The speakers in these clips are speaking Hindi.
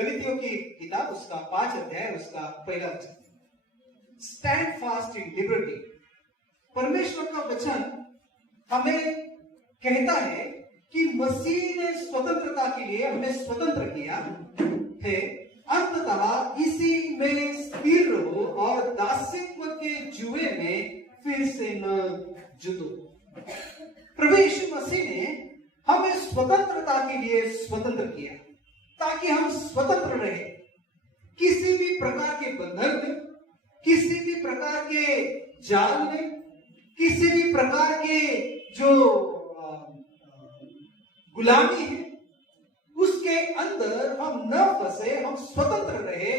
गलीतियों की किताब उसका 5 अध्याय उसका पहला वचन, स्टैंड फास्ट इन लिबर्टी। परमेश्वर का वचन हमें कहता है कि मसीह ने स्वतंत्रता के लिए हमें स्वतंत्र किया है, अंततः इसी में स्थिर रहो और दासत्व के जुए में फिर से न जुटो। प्रभु यीशु मसीह ने हमें स्वतंत्रता के लिए स्वतंत्र किया ताकि हम स्वतंत्र रहे, किसी भी प्रकार के बंधन में, किसी भी प्रकार के जाल में, किसी भी प्रकार के जो गुलामी है उसके अंदर हम न फंसे, हम स्वतंत्र रहे।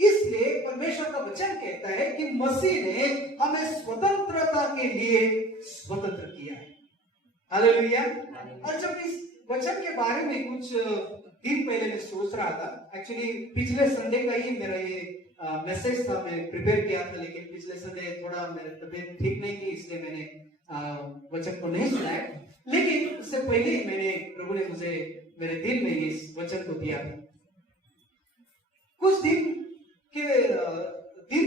इसलिए परमेश्वर का वचन कहता है कि मसीह ने हमें स्वतंत्रता के लिए स्वतंत्र किया है। हालेलुया। और जब इस वचन के बारे में कुछ दिन पहले मैं सोच रहा था, एक्चुअली पिछले संडे का ही मेरा ये मैसेज था, मैं प्रिपेयर किया था, लेकिन पिछले संडे थोड़ा मेरी तबीयत ठीक नहीं थी, इसलिए मैंने वचन को नहीं सुनाया। लेकिन उससे पहले ही मैंने, प्रभु ने मुझे मेरे दिल में इस वचन को दिया था। कुछ दिन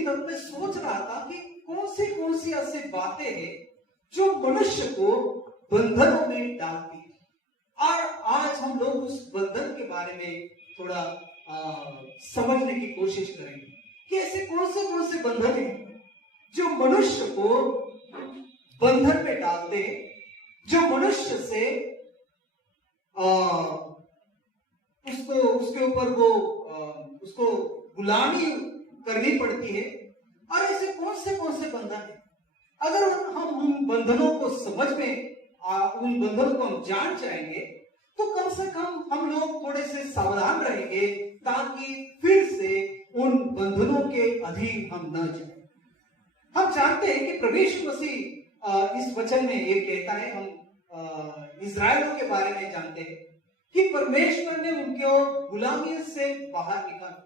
तक मैं सोच रहा था कि कौन सी ऐसी बातें हैं जो मनुष्य को बंधनों में डालती है। और आज हम लोग उस बंधन के बारे में थोड़ा समझने की कोशिश करेंगे कि ऐसे कौन से बंधन हैं जो मनुष्य को बंधन में डालते हैं, जो मनुष्य से उसके ऊपर वो उसको गुलामी करनी पड़ती है। और ऐसे कौन से बंधन है, अगर हम उन बंधनों को समझ में, उन बंधनों को हम जान जाएंगे तो कम से कम हम लोग थोड़े से सावधान रहेंगे ताकि फिर से उन बंधनों के अधीन हम न जाएं। हम जानते हैं कि प्रभु यीशु मसीह इस वचन में ये कहता है, हम इस्राएलियों के बारे में जानते हैं कि परमेश्वर ने उनको गुलामी से बाहर निकाला।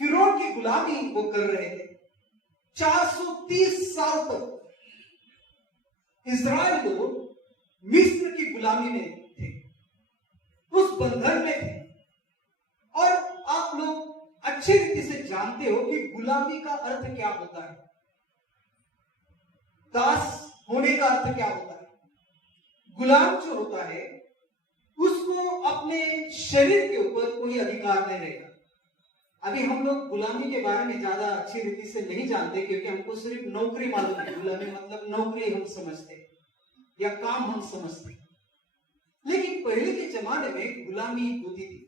फिरौन की गुलामी वो कर रहे थे 430 साल तक। इस्राएल लोग मिस्र की गुलामी में थे, उस बंधन में थे। और आप लोग अच्छी रीति से जानते हो कि गुलामी का अर्थ क्या होता है, दास होने का अर्थ क्या होता है। गुलाम जो होता है उसको अपने शरीर के ऊपर कोई अधिकार नहीं रहेगा। अभी हम लोग गुलामी के बारे में ज्यादा अच्छी रीति से नहीं जानते, क्योंकि हमको सिर्फ नौकरी मालूम है। गुलामी मतलब नौकरी हम समझते या काम हम समझते, लेकिन पहले के जमाने में गुलामी होती थी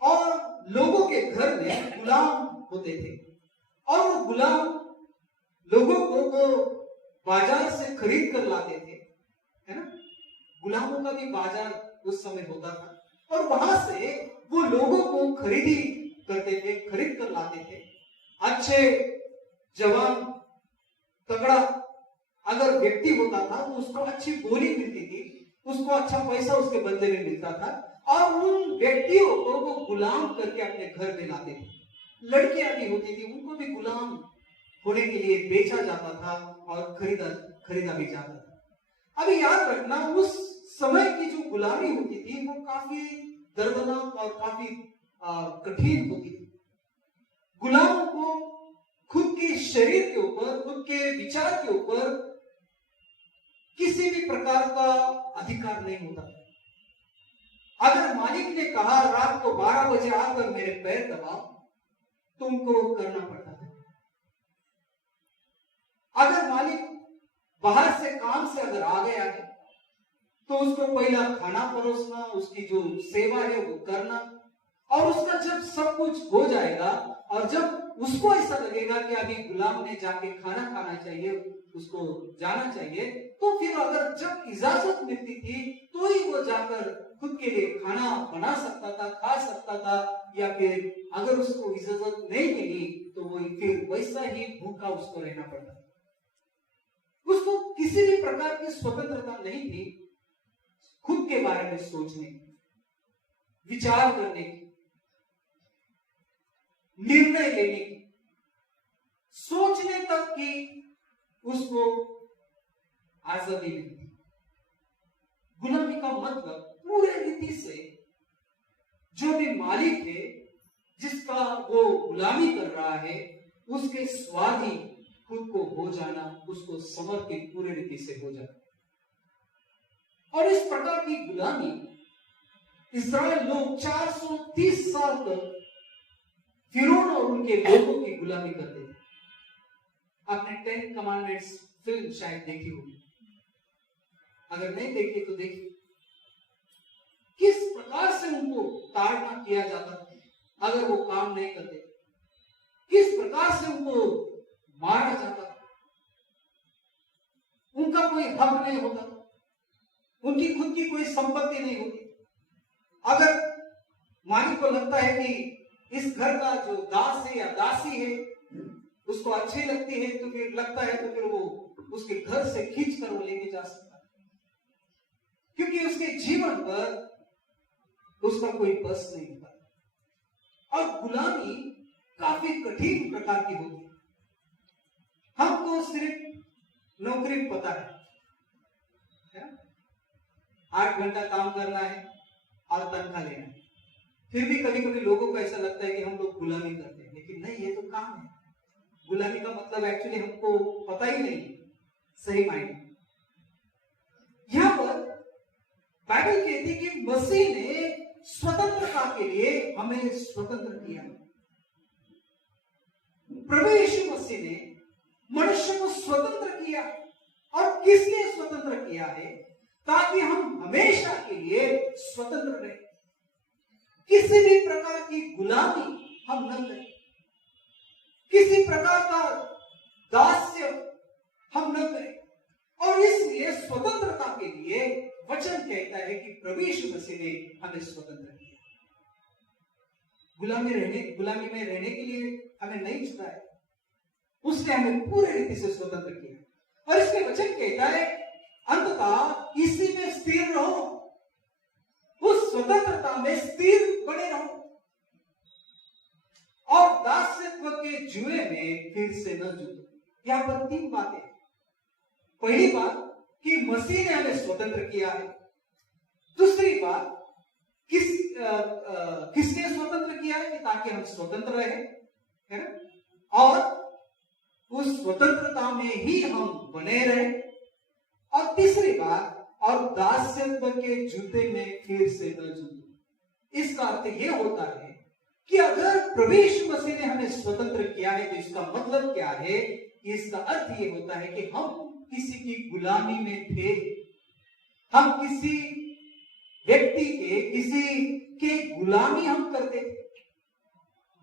और लोगों के घर में गुलाम होते थे। और वो गुलाम लोगों को वो बाजार से खरीद कर लाते थे, है ना। गुलामों का भी बाजार उस समय होता था और वहां से वो लोगों को खरीदी करते थे, खरीद कर लाते थे। अच्छे जवान तगड़ा अगर व्यक्ति होता था तो उसको अच्छी बोली मिलती थी, उसको अच्छा पैसा उसके बदले में मिलता था और उन व्यक्तियों को वो गुलाम करके अपने घर में लाते थे। लड़कियां भी होती थी, उनको भी गुलाम होने के लिए बेचा जाता था और खरीदा भी जाता था। अभी याद रखना, उस समय की जो गुलामी होती थी वो काफी दर्दनाक और काफी कठिन होती थी। गुलाम को खुद के शरीर के ऊपर, खुद के विचार के ऊपर किसी भी प्रकार का अधिकार नहीं होता। अगर मालिक ने कहा रात को 12 बजे आकर मेरे पैर दबाओ, तो उनको करना पड़ता था। अगर मालिक बाहर से काम से अगर आ गया है तो उसको पहला खाना परोसना, उसकी जो सेवा है वो करना, और उसका जब सब कुछ हो जाएगा और जब उसको ऐसा लगेगा कि अभी गुलाम ने जाके खाना खाना चाहिए, उसको जाना चाहिए, तो फिर अगर जब इजाजत मिलती थी तो ही वो जाकर खुद के लिए खाना बना सकता था, खा सकता था। या फिर अगर उसको इजाजत नहीं मिली तो वो फिर वैसा ही भूखा उसको रहना पड़ता। उसको किसी भी प्रकार की स्वतंत्रता नहीं थी खुद के बारे में सोचने की, विचार करने की, निर्णय लेने की, सोचने तक की उसको आजादी नहीं थी। गुलामी का मतलब पूरे रीति से जो भी मालिक है जिसका वो गुलामी कर रहा है, उसके स्वाधीन खुद को हो जाना, उसको समर्पित पूरी रीति से हो जाना। और इस प्रकार की गुलामी इस्राएल लोग 430 साल तक फिरौन और उनके लोगों की गुलामी करते थे। आपने 10 कमांडमेंट्स फिल्म शायद देखी होगी, अगर नहीं देखी तो देखिए। किस प्रकार से उनको ताड़ना किया जाता था अगर वो काम नहीं करते, किस प्रकार से उनको मारा जाता था, उनका कोई हक नहीं होता था, उनकी खुद की कोई संपत्ति नहीं होती। अगर मालिक को लगता है कि इस घर का जो दास है या दासी है उसको अच्छी लगती है, तो फिर लगता है तो फिर वो उसके घर से खींच कर वो लेके जा सकता है, क्योंकि उसके जीवन पर उसका कोई बस नहीं होता। और गुलामी काफी कठिन प्रकार की होती है। हमको सिर्फ नौकरी पता है, 8 घंटा काम करना है और तनख्वाह लेना है। फिर भी कभी कभी लोगों को ऐसा लगता है कि हम लोग गुलामी करते हैं, लेकिन नहीं, ये तो काम है। गुलामी का मतलब एक्चुअली हमको पता ही नहीं सही मायने। यहां पर बाइबल कहती है कि मसीह ने स्वतंत्रता के लिए हमें स्वतंत्र किया। प्रभु यीशु मसीह ने मनुष्य को स्वतंत्र किया। और किसने स्वतंत्र किया है? ताकि हम हमेशा के लिए स्वतंत्र रहे, किसी भी प्रकार की गुलामी हम न करें, किसी प्रकार का दास्य हम न करें। और इसलिए स्वतंत्रता के लिए वचन कहता है कि प्रभु यीशु मसीह ने हमें स्वतंत्र किया। गुलामी में रहने के लिए हमें नहीं छुड़ाया, उसने हमें पूरी रीति से स्वतंत्र किया। और इसमें वचन कहता है अंततः इसी में स्थिर रहो, उस स्वतंत्रता में स्थिर बने रहो और दासत्व के जुए में फिर से न जुटो। यहां पर 3 बातें। पहली बात कि मसीह ने हमें स्वतंत्र किया है। दूसरी बात किसने स्वतंत्र किया है? कि ताकि हम स्वतंत्र रहे, है ना? और उस स्वतंत्रता में ही हम बने रहे। और तीसरी बात, और दासत्व के जूते में फिर से न जुटो। इसका अर्थ यह होता है कि अगर प्रभु यीशु मसीह ने हमें स्वतंत्र किया है तो इसका मतलब क्या है? इसका अर्थ यह होता है कि हम किसी की गुलामी में थे, हम किसी व्यक्ति के, किसी के गुलामी हम करते थे।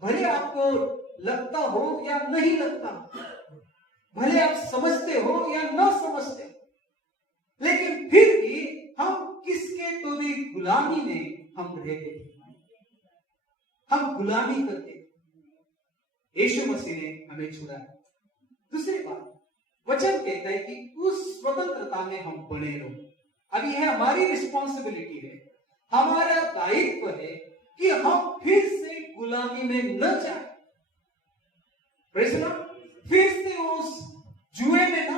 भले आपको लगता हो या नहीं लगता, भले आप समझते हो या न समझते हो, लेकिन फिर भी हम किसके तो भी गुलामी में हम रहते थे, हम गुलामी करते थे। यीशु मसीह ने हमें छुड़ाया। दूसरी बात, वचन कहता है कि उस स्वतंत्रता में हम बने रहो। अब यह हमारी रिस्पॉन्सिबिलिटी है, हमारा दायित्व है कि हम फिर से गुलामी में न जाए, फिर से उस जुए में न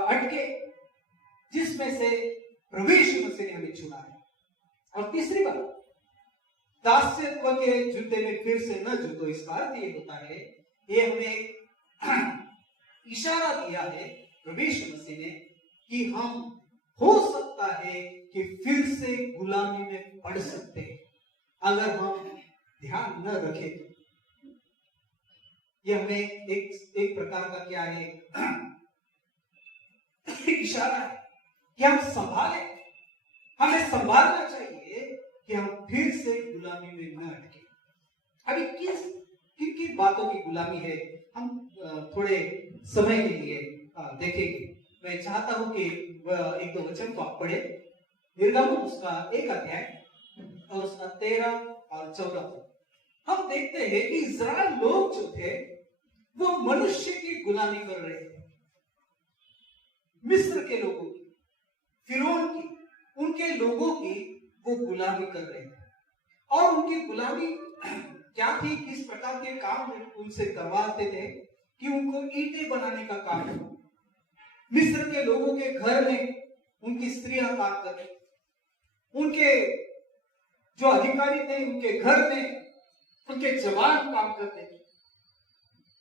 अटके जिसमें से प्रभु यीशु मसीह ने हमें छुड़ाया। और तीसरी बात, दासत्व के जूते में फिर से न जूतो। इसका अर्थ ये होता है, ये हमें इशारा दिया है प्रभु यीशु मसीह ने कि हम हो सकता है कि फिर से गुलामी में पड़ सकते हैं अगर हम ध्यान न रखें तो। यह हमें एक प्रकार का क्या है, इशारा है कि हम संभालें, हमें संभालना चाहिए कि हम फिर से गुलामी में न अटके। अभी किन बातों की गुलामी है हम थोड़े समय के लिए देखेंगे। मैं चाहता हूं कि एक दो वचन को आप पढ़े। निर्गमन उसका 1 अध्याय और उसका 13 और 14। हम देखते हैं कि इस्राएल लोग जो थे वो मनुष्य की गुलामी कर रहे थे, मिस्र के लोगों की, फिरौन की, उनके लोगों की वो गुलामी कर रहे थे। और उनकी गुलामी क्या थी, किस प्रकार के काम उनसे करवाते थे कि उनको ईंटें बनाने का काम था। मिस्र के लोगों के घर में उनकी स्त्रियां काम कर रही, उनके जो अधिकारी थे उनके घर में उनके जवान काम करते थे।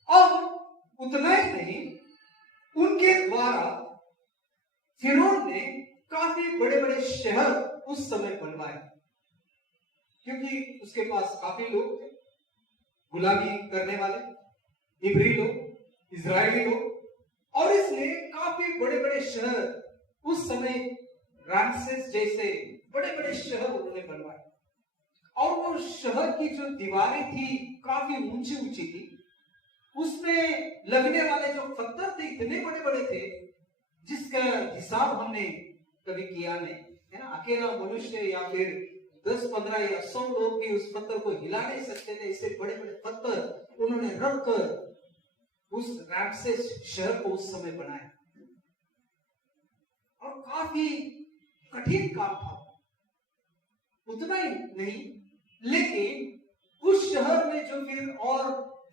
और उतना ही नहीं, उनके द्वारा फिरौन ने काफी बड़े बड़े शहर उस समय बनवाए, क्योंकि उसके पास काफी लोग थे गुलामी करने वाले, इब्री लोग, इजरायली लोग, और इसलिए काफी बड़े बड़े शहर उस समय रामसेस जैसे बड़े बड़े शहर उन्होंने बनवाए। और वो शहर की जो दीवारें थी काफी ऊंची ऊंची थी, उसमें लगने वाले जो पत्थर थे इतने बड़े बड़े थे जिसका हिसाब हमने कभी किया नहीं, है ना। अकेला मनुष्य या फिर 10, 15 या 100 लोग भी उस पत्थर को हिला नहीं सकते थे। इससे बड़े बड़े पत्थर उन्होंने रखकर उस रामसेस शहर को उस समय बनाया, और काफी कठिन काम था। उतना ही नहीं, लेकिन उस शहर में जो फिर और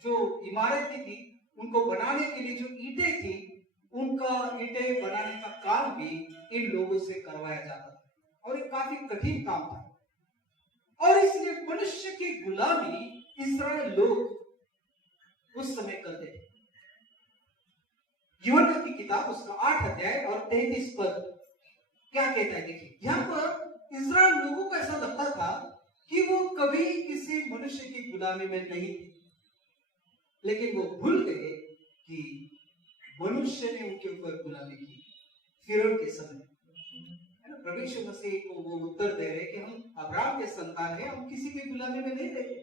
जो इमारतें थी उनको बनाने के लिए जो ईंटें थी, उनका ईंटें बनाने का काम भी इन लोगों से करवाया जाता था, और ये काफी कठिन काम था। और इसलिए मनुष्य की गुलामी इस्राएल लोग उस समय करते थे। यूहन्ना की किताब उसका 8 अध्याय और 33 पद क्या कहता है, देखिए। यहां पर इस्राएल लोगों को ऐसा लगता था कि वो कभी किसी मनुष्य की गुलामी में नहीं थे, लेकिन वो भूल गए कि मनुष्य ने उनके ऊपर गुलामी की फिरौन के समय, है ना। प्रभु यीशु मसीह को वो उत्तर दे रहे कि हम अब्राहम के संतान हैं, हम किसी की गुलामी में नहीं रहते।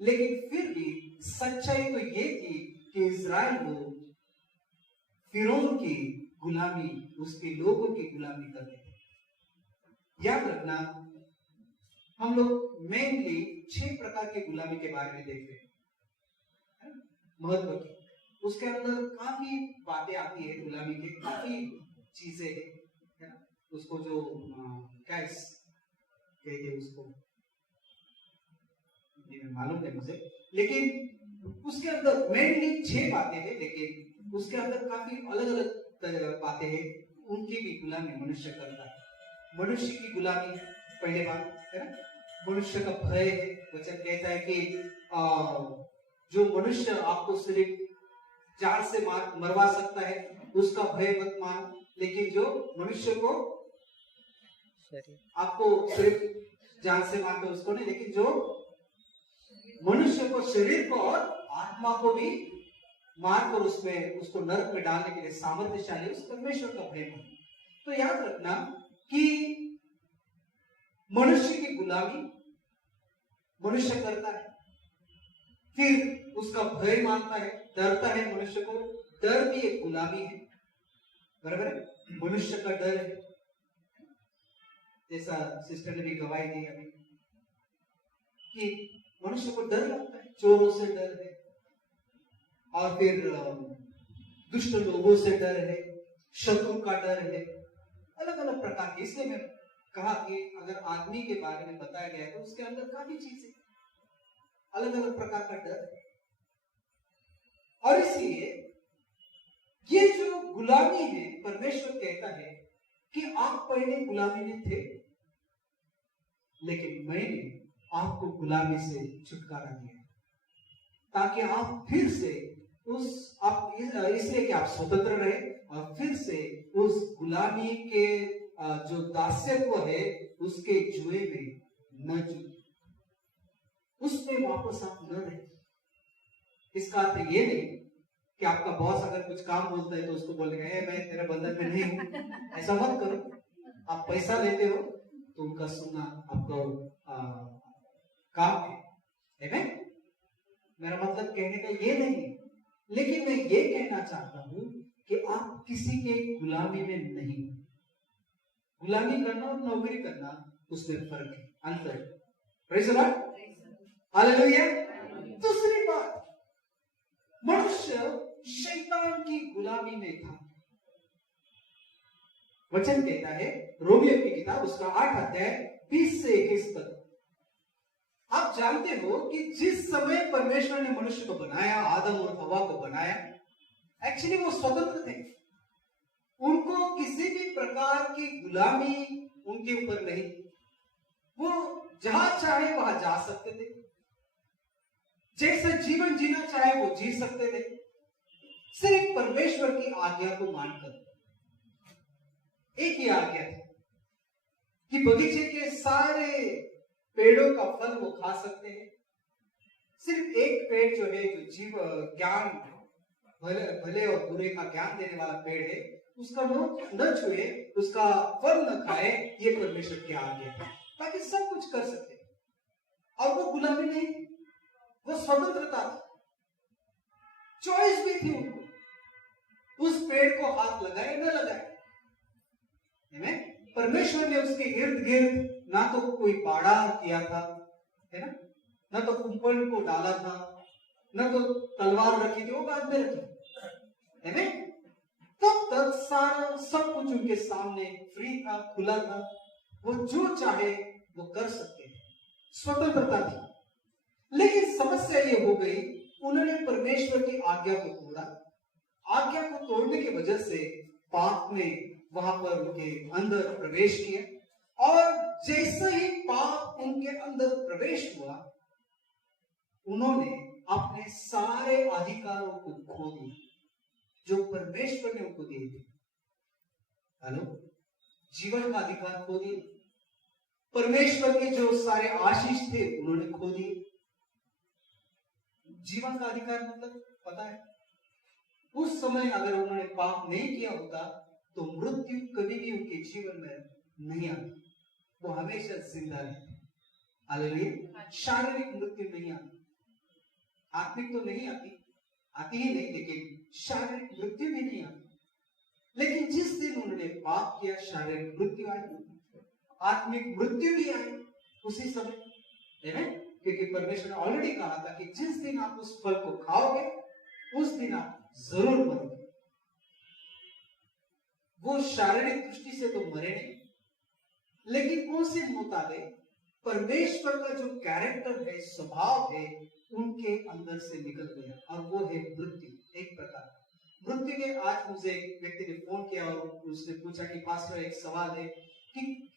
लेकिन फिर भी सच्चाई तो ये थी कि इस्राएल लोग फिरौन की गुलामी, उसके लोगों की गुलामी करते थे। याद रखना, हम लोग मेनली 6 प्रकार की गुलामी के बारे में देख रहे हैं, महत्व की। उसके अंदर काफी बातें आती है गुलामी के, काफी चीजें है ना। उसको जो क्या कहते हैं उसको मालूम है मुझे, लेकिन उसके अंदर मेनली 6 बातें हैं, लेकिन उसके अंदर काफी अलग अलग बातें हैं। उनकी भी गुलामी मनुष्य करता है। मनुष्य की गुलामी पहले बात है ना, मनुष्य का भय है। वचन कहता है कि जो मनुष्य आपको सिर्फ जान से मरवा सकता है उसका भय मत मान, लेकिन जो मनुष्य को आपको सिर्फ जान से मारते उसको नहीं, लेकिन जो मनुष्य को, शरीर को और आत्मा को भी मारकर उसमें उसको नरक में डालने के लिए सामर्थ्यशाली उस परमेश्वर का भय मान। तो याद रखना कि मनुष्य की गुलामी मनुष्य करता है, फिर उसका भय मानता है, डरता है। मनुष्य को डर भी एक गुलामी है, बराबर है। मनुष्य का डर है, जैसा सिस्टर ने भी गवाही दी अभी कि मनुष्य को डर लगता है, चोरों से डर है, और फिर दुष्ट लोगों से डर है, शत्रु का डर है, अलग अलग प्रकार के। इसलिए मैं कहा कि अगर आदमी के बारे में बताया गया तो उसके अंदर काफी चीजें, अलग अलग प्रकार का डर है। और इसलिए ये जो गुलामी है, परमेश्वर कहता है कि आप पहले गुलामी में थे, लेकिन मैंने आपको गुलामी से छुटकारा दिया ताकि आप फिर से इसलिए कि आप स्वतंत्र रहे और फिर से उस गुलामी के जो दास्यत्व है उसके जुए में न जुए, उसमें वापस आप न रहे। इसका अर्थ ये नहीं कि आपका बॉस अगर कुछ काम बोलता है तो उसको बोलेगा मैं तेरे बंधन में नहीं हूं, ऐसा मत करो। आप पैसा लेते हो तो उनका सुनना आपका काम है। मेरा मतलब कहने का ये नहीं, लेकिन मैं ये कहना चाहता हूं कि आप किसी के गुलामी में नहीं। गुलामी करना और नौकरी करना उसमें फर्क है, अंतर है। Praise the Lord, hallelujah. दूसरी बात, मनुष्य शैतान की गुलामी में था। वचन कहता है रोमियो की किताब उसका 8 अध्याय 20 से 21 पद। आप जानते हो कि जिस समय परमेश्वर ने मनुष्य को बनाया, आदम और हवा को बनाया, एक्चुअली वो स्वतंत्र थे। उनको किसी भी प्रकार की गुलामी उनके ऊपर नहीं। वो जहां चाहे वहां जा सकते थे, जैसा जीवन जीना चाहे वो जी सकते थे, सिर्फ परमेश्वर की आज्ञा को मानकर। एक ही आज्ञा थी कि बगीचे के सारे पेड़ों का फल वो खा सकते हैं, सिर्फ एक पेड़ जो है, जो जीव ज्ञान, भले और बुरे का ज्ञान देने वाला पेड़ है, उसका न छुए, उसका फल न खाए, ये परमेश्वर की आज्ञा है, ताकि सब कुछ कर सके। और वो गुलामी नहीं, वो स्वतंत्रता थी, चॉइस भी थी उनको, उस पेड़ को हाथ लगाए न लगाए। परमेश्वर ने उसके इर्द गिर्द ना तो कोई बाड़ा किया था, है ना, ना तो कुंपण को डाला था, ना तो तलवार रखी थी, वो बाद में रखी, है ना। तब तक सारा सब कुछ उनके सामने फ्री था, खुला था, वो जो चाहे वो कर सकते थे, स्वतंत्रता थी। लेकिन समस्या ये हो गई, उन्होंने परमेश्वर की आज्ञा को तोड़ा। आज्ञा को तोड़ने की वजह से पाप ने वहां पर उनके अंदर प्रवेश किया, और जैसे ही पाप उनके अंदर प्रवेश हुआ, उन्होंने अपने सारे अधिकारों को खो दिया जो परमेश्वर ने उनको दिए थे। हेलो, जीवन का अधिकार खो दिए, परमेश्वर के जो सारे आशीष थे उन्होंने खो दिए। जीवन का अधिकार मतलब पता है, उस समय अगर उन्होंने पाप नहीं किया होता तो मृत्यु कभी भी उनके जीवन में नहीं आती, वो हमेशा जिंदा रहते। हालेलुया। शारीरिक मृत्यु नहीं आती, आत्मिक तो नहीं आती, आती ही नहीं, लेकिन शारीरिक मृत्यु भी नहीं आती। लेकिन जिस दिन उन्होंने पाप किया, शारीरिक मृत्यु आई, आत्मिक मृत्यु भी आई उसी समय, है ना, क्योंकि परमेश्वर ने ऑलरेडी कहा था कि जिस दिन आप उस फल को खाओगे उस दिन आप जरूर मरोगे। वो शारीरिक दृष्टि से तो मरे नहीं, लेकिन कौन सी मौत आ गई, परमेश्वर का जो कैरेक्टर है, स्वभाव है, उनके अंदर से निकल गया, और वो है मृत्यु। एक प्रकार मृत्यु के, आज मुझे एक व्यक्ति ने फोन किया और उसने पूछा कि पास्टर, एक सवाल है कि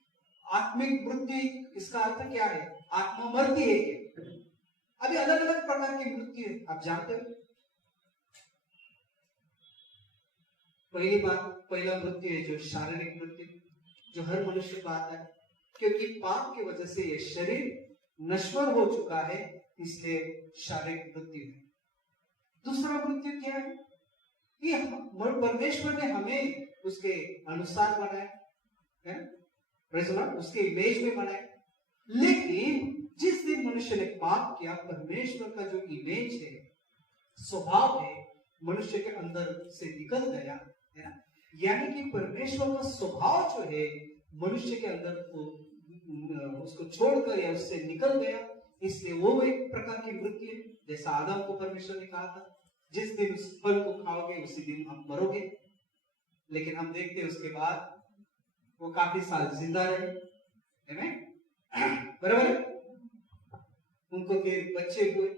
आत्मिक मृत्यु इसका अर्थ क्या है, आत्मा मरती है क्या? अभी अलग अलग प्रकार की मृत्यु है, आप जानते हो। पहली बात, पहला मृत्यु है जो शारीरिक मृत्यु, जो हर मनुष्य को आता है, क्योंकि पाप की वजह से ये शरीर नश्वर हो चुका है, इसलिए शारीरिक मृत्यु है। दूसरा मृत्यु क्या है कि परमेश्वर ने हमें उसके अनुसार बनाया है, उसके इमेज में बनाया, लेकिन जिस दिन मनुष्य ने पाप किया, परमेश्वर का जो इमेज है, स्वभाव है, मनुष्य के अंदर से निकल गया, है ना। यानी कि परमेश्वर का स्वभाव जो है मनुष्य के अंदर को उसको छोड़कर या उससे निकल गया, इसलिए वो एक प्रकार की मृत्यु है। जैसा आदम को परमेश्वर ने कहा था, जिस दिन उस फल को खाओगे उसी दिन आप मरोगे, लेकिन हम देखते हैं उसके बाद वो काफी साल जिंदा रहे, है ना, बराबर है। उनको फिर बच्चे हुए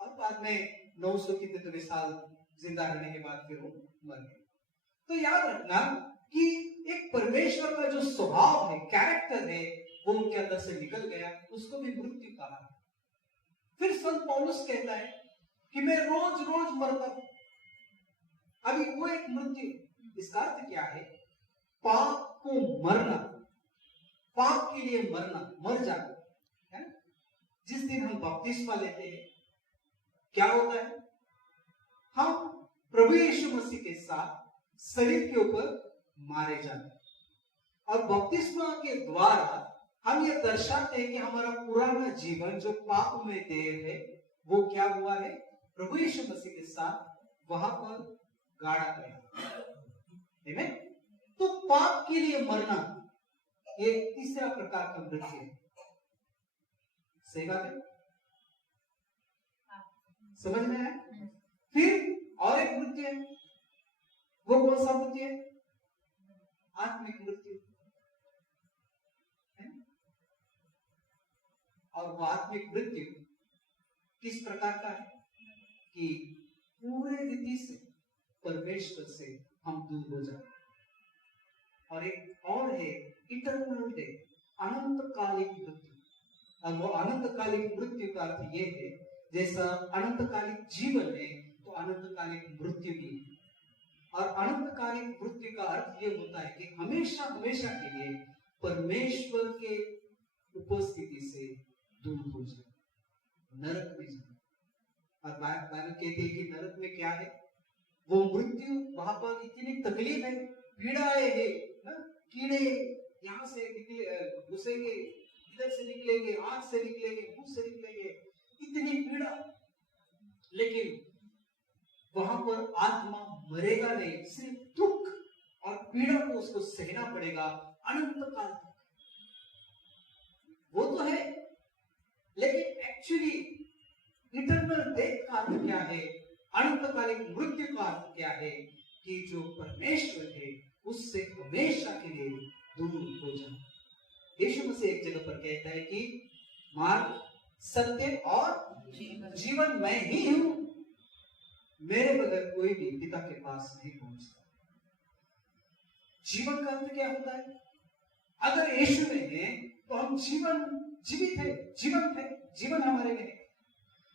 और बाद में 900 कितने साल जिंदा रहने के बाद फिर वो मर गए। तो याद रखना कि एक परमेश्वर का जो स्वभाव है, कैरेक्टर है, वो उनके अंदर से निकल गया, उसको भी मृत्यु कहा है। फिर संत पौलुस कहता है कि मैं रोज रोज मरता हूं। अभी वो एक मृत्यु, इसका अर्थ क्या है, पाप को मरना, पाप के लिए मरना, मर जाना, है ना। जिस दिन हम बपतिस्मा लेते हैं, क्या होता है, हम प्रभु यीशु मसीह के साथ शरीर के ऊपर मारे जाते हैं, और बपतिस्मा के द्वारा हम ये दर्शाते हैं कि हमारा पुराना जीवन जो पाप में देह है, वो क्या हुआ है, प्रभु यीशु मसीह के साथ वहां पर गाड़ा गया, है। तो पाप के लिए मरना ये तीसरा प्रकार का मृत्यु है। सही बात है, समझ में आया। फिर और एक मृत्यु है, वो कौन सा मृत्यु है, आत्मिक मृत्यु, है। और वो आत्मिक मृत्यु किस प्रकार का है कि पूरे रीति से परमेश्वर से हम दूर हो जाए। और एक और है इटर्नल डेथ, अनंतकालिक मृत्यु। और वो अनंतकालिक मृत्यु का अर्थ ये है, जैसा अनंतकालिक जीवन है तो अनंतकालिक मृत्यु भी है। और अनंतकालिक मृत्यु का अर्थ ये होता है कि हमेशा हमेशा के लिए परमेश्वर के उपस्थिति से दूर हो जाए, नरक में जाए। और बाइबल कहती है कि नरक में क्या है, वो मृत्यु, वहां पर इतनी तकलीफ है, पीड़ाएं है, कीड़े यहाँ से निकले, घुसेंगे, इधर से निकलेंगे, आंख से निकलेंगे, मुंह से निकलेंगे, इतनी पीड़ा। लेकिन वहां पर आत्मा मरेगा नहीं, सिर्फ दुख और पीड़ा को उसको सहना पड़ेगा अनंत काल तक। वो तो है, लेकिन एक्चुअली इटर्नल डेथ का अर्थ क्या है, अनंतकालिक मृत्यु का अर्थ क्या है, कि जो परमेश्वर है उससे हमेशा के लिए दूर हो जाए। यीशु मसीह एक जगह पर कहता है कि मार्ग, सत्य और जीवन मैं ही हूं, मेरे बगैर कोई भी पिता के पास नहीं पहुंचता। जीवन का अर्थ क्या होता है? अगर यीशु में है तो हम जीवित है, जीवंत है, जीवन हमारे में है।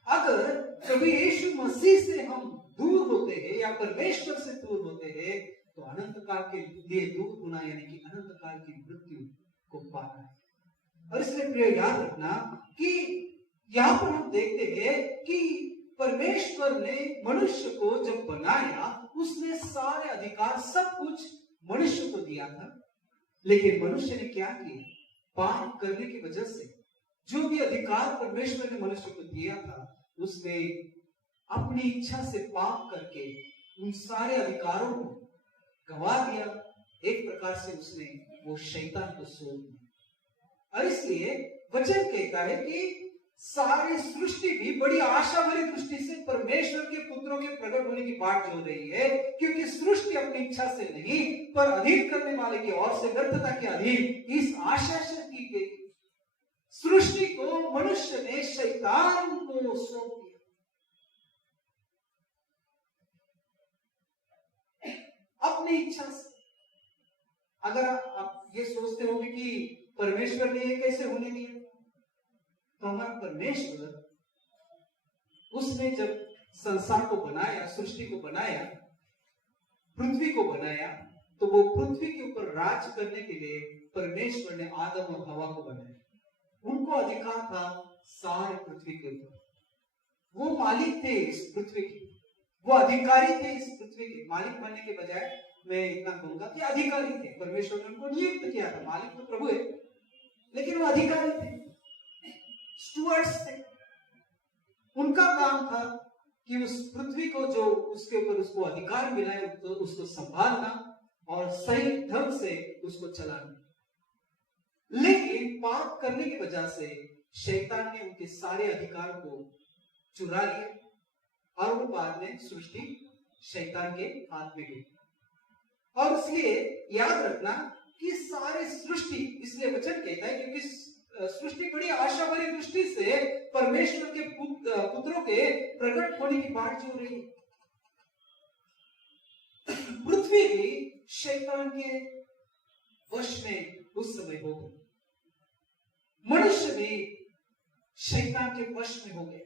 अगर कभी यीशु मसीह से हम दूर होते हैं या परमेश्वर से दूर होते हैं तो अनंत काल के लिए दूर होना, यानी कि अनंत काल की मृत्यु को पाना है। और इसलिए प्रिय याद रखना कि यहां पर हम देखते हैं कि परमेश्वर ने मनुष्य को जब बनाया, उसने सारे अधिकार, सब कुछ मनुष्य को दिया था। लेकिन मनुष्य ने क्या किया? पाप करने की वजह से जो भी अधिकार परमेश्वर ने मनुष्य को दिया था, उसने अपनी इच्छा से पाप करके उन सारे अधिकारों को गवा दिया। एक प्रकार से उसने वो शैतान को सौंप दिया। और इसलिए वचन कहता है कि सारी सृष्टि भी बड़ी आशा भरी दृष्टि से परमेश्वर के पुत्रों के प्रकट होने की बाट जो रही है, क्योंकि सृष्टि अपनी इच्छा से नहीं पर अधीन करने वाले की ओर से व्यर्थता के अधीन इस आशा से की गई। सृष्टि को मनुष्य ने शैतान को सौंप दिया। अपनी इच्छा से। अगर आप ये सोचते होंगे कि परमेश्वर ने ये कैसे होने दिया, तो हमारा परमेश्वर, उसने जब संसार को बनाया, सृष्टि को बनाया, पृथ्वी को बनाया, तो वो पृथ्वी के ऊपर राज करने के लिए परमेश्वर ने आदम और हवा को बनाया। उनको अधिकार था सारे पृथ्वी के ऊपर। वो मालिक थे इस पृथ्वी के, वो अधिकारी थे इस पृथ्वी के। मालिक बनने के बजाय मैं इतना कहूंगा कि अधिकारी थे। परमेश्वर ने उनको नियुक्त किया था। मालिक तो प्रभु है, लेकिन वो अधिकारी थे, स्टुअर्ड्स थे। उनका काम था कि उस पृथ्वी को, जो उसके ऊपर उसको अधिकार मिला है, तो उसको संभालना और सही ढंग से उसको चलाना। लेकिन पाप करने की वजह से शैतान ने उनके सारे अधिकार को चुरा लिया और वो बाद में सृष्टि शैतान के हाथ में गई। और इसलिए याद रखना कि सारे सृष्टि, इसलिए वचन कहता है क्योंकि सृष्टि बड़ी आशा भरी दृष्टि से परमेश्वर के पुत्रों के प्रकट होने की बात जो रही। पृथ्वी भी शैतान के वश में उस समय हो गए। मनुष्य भी शैतान के वश में हो गए,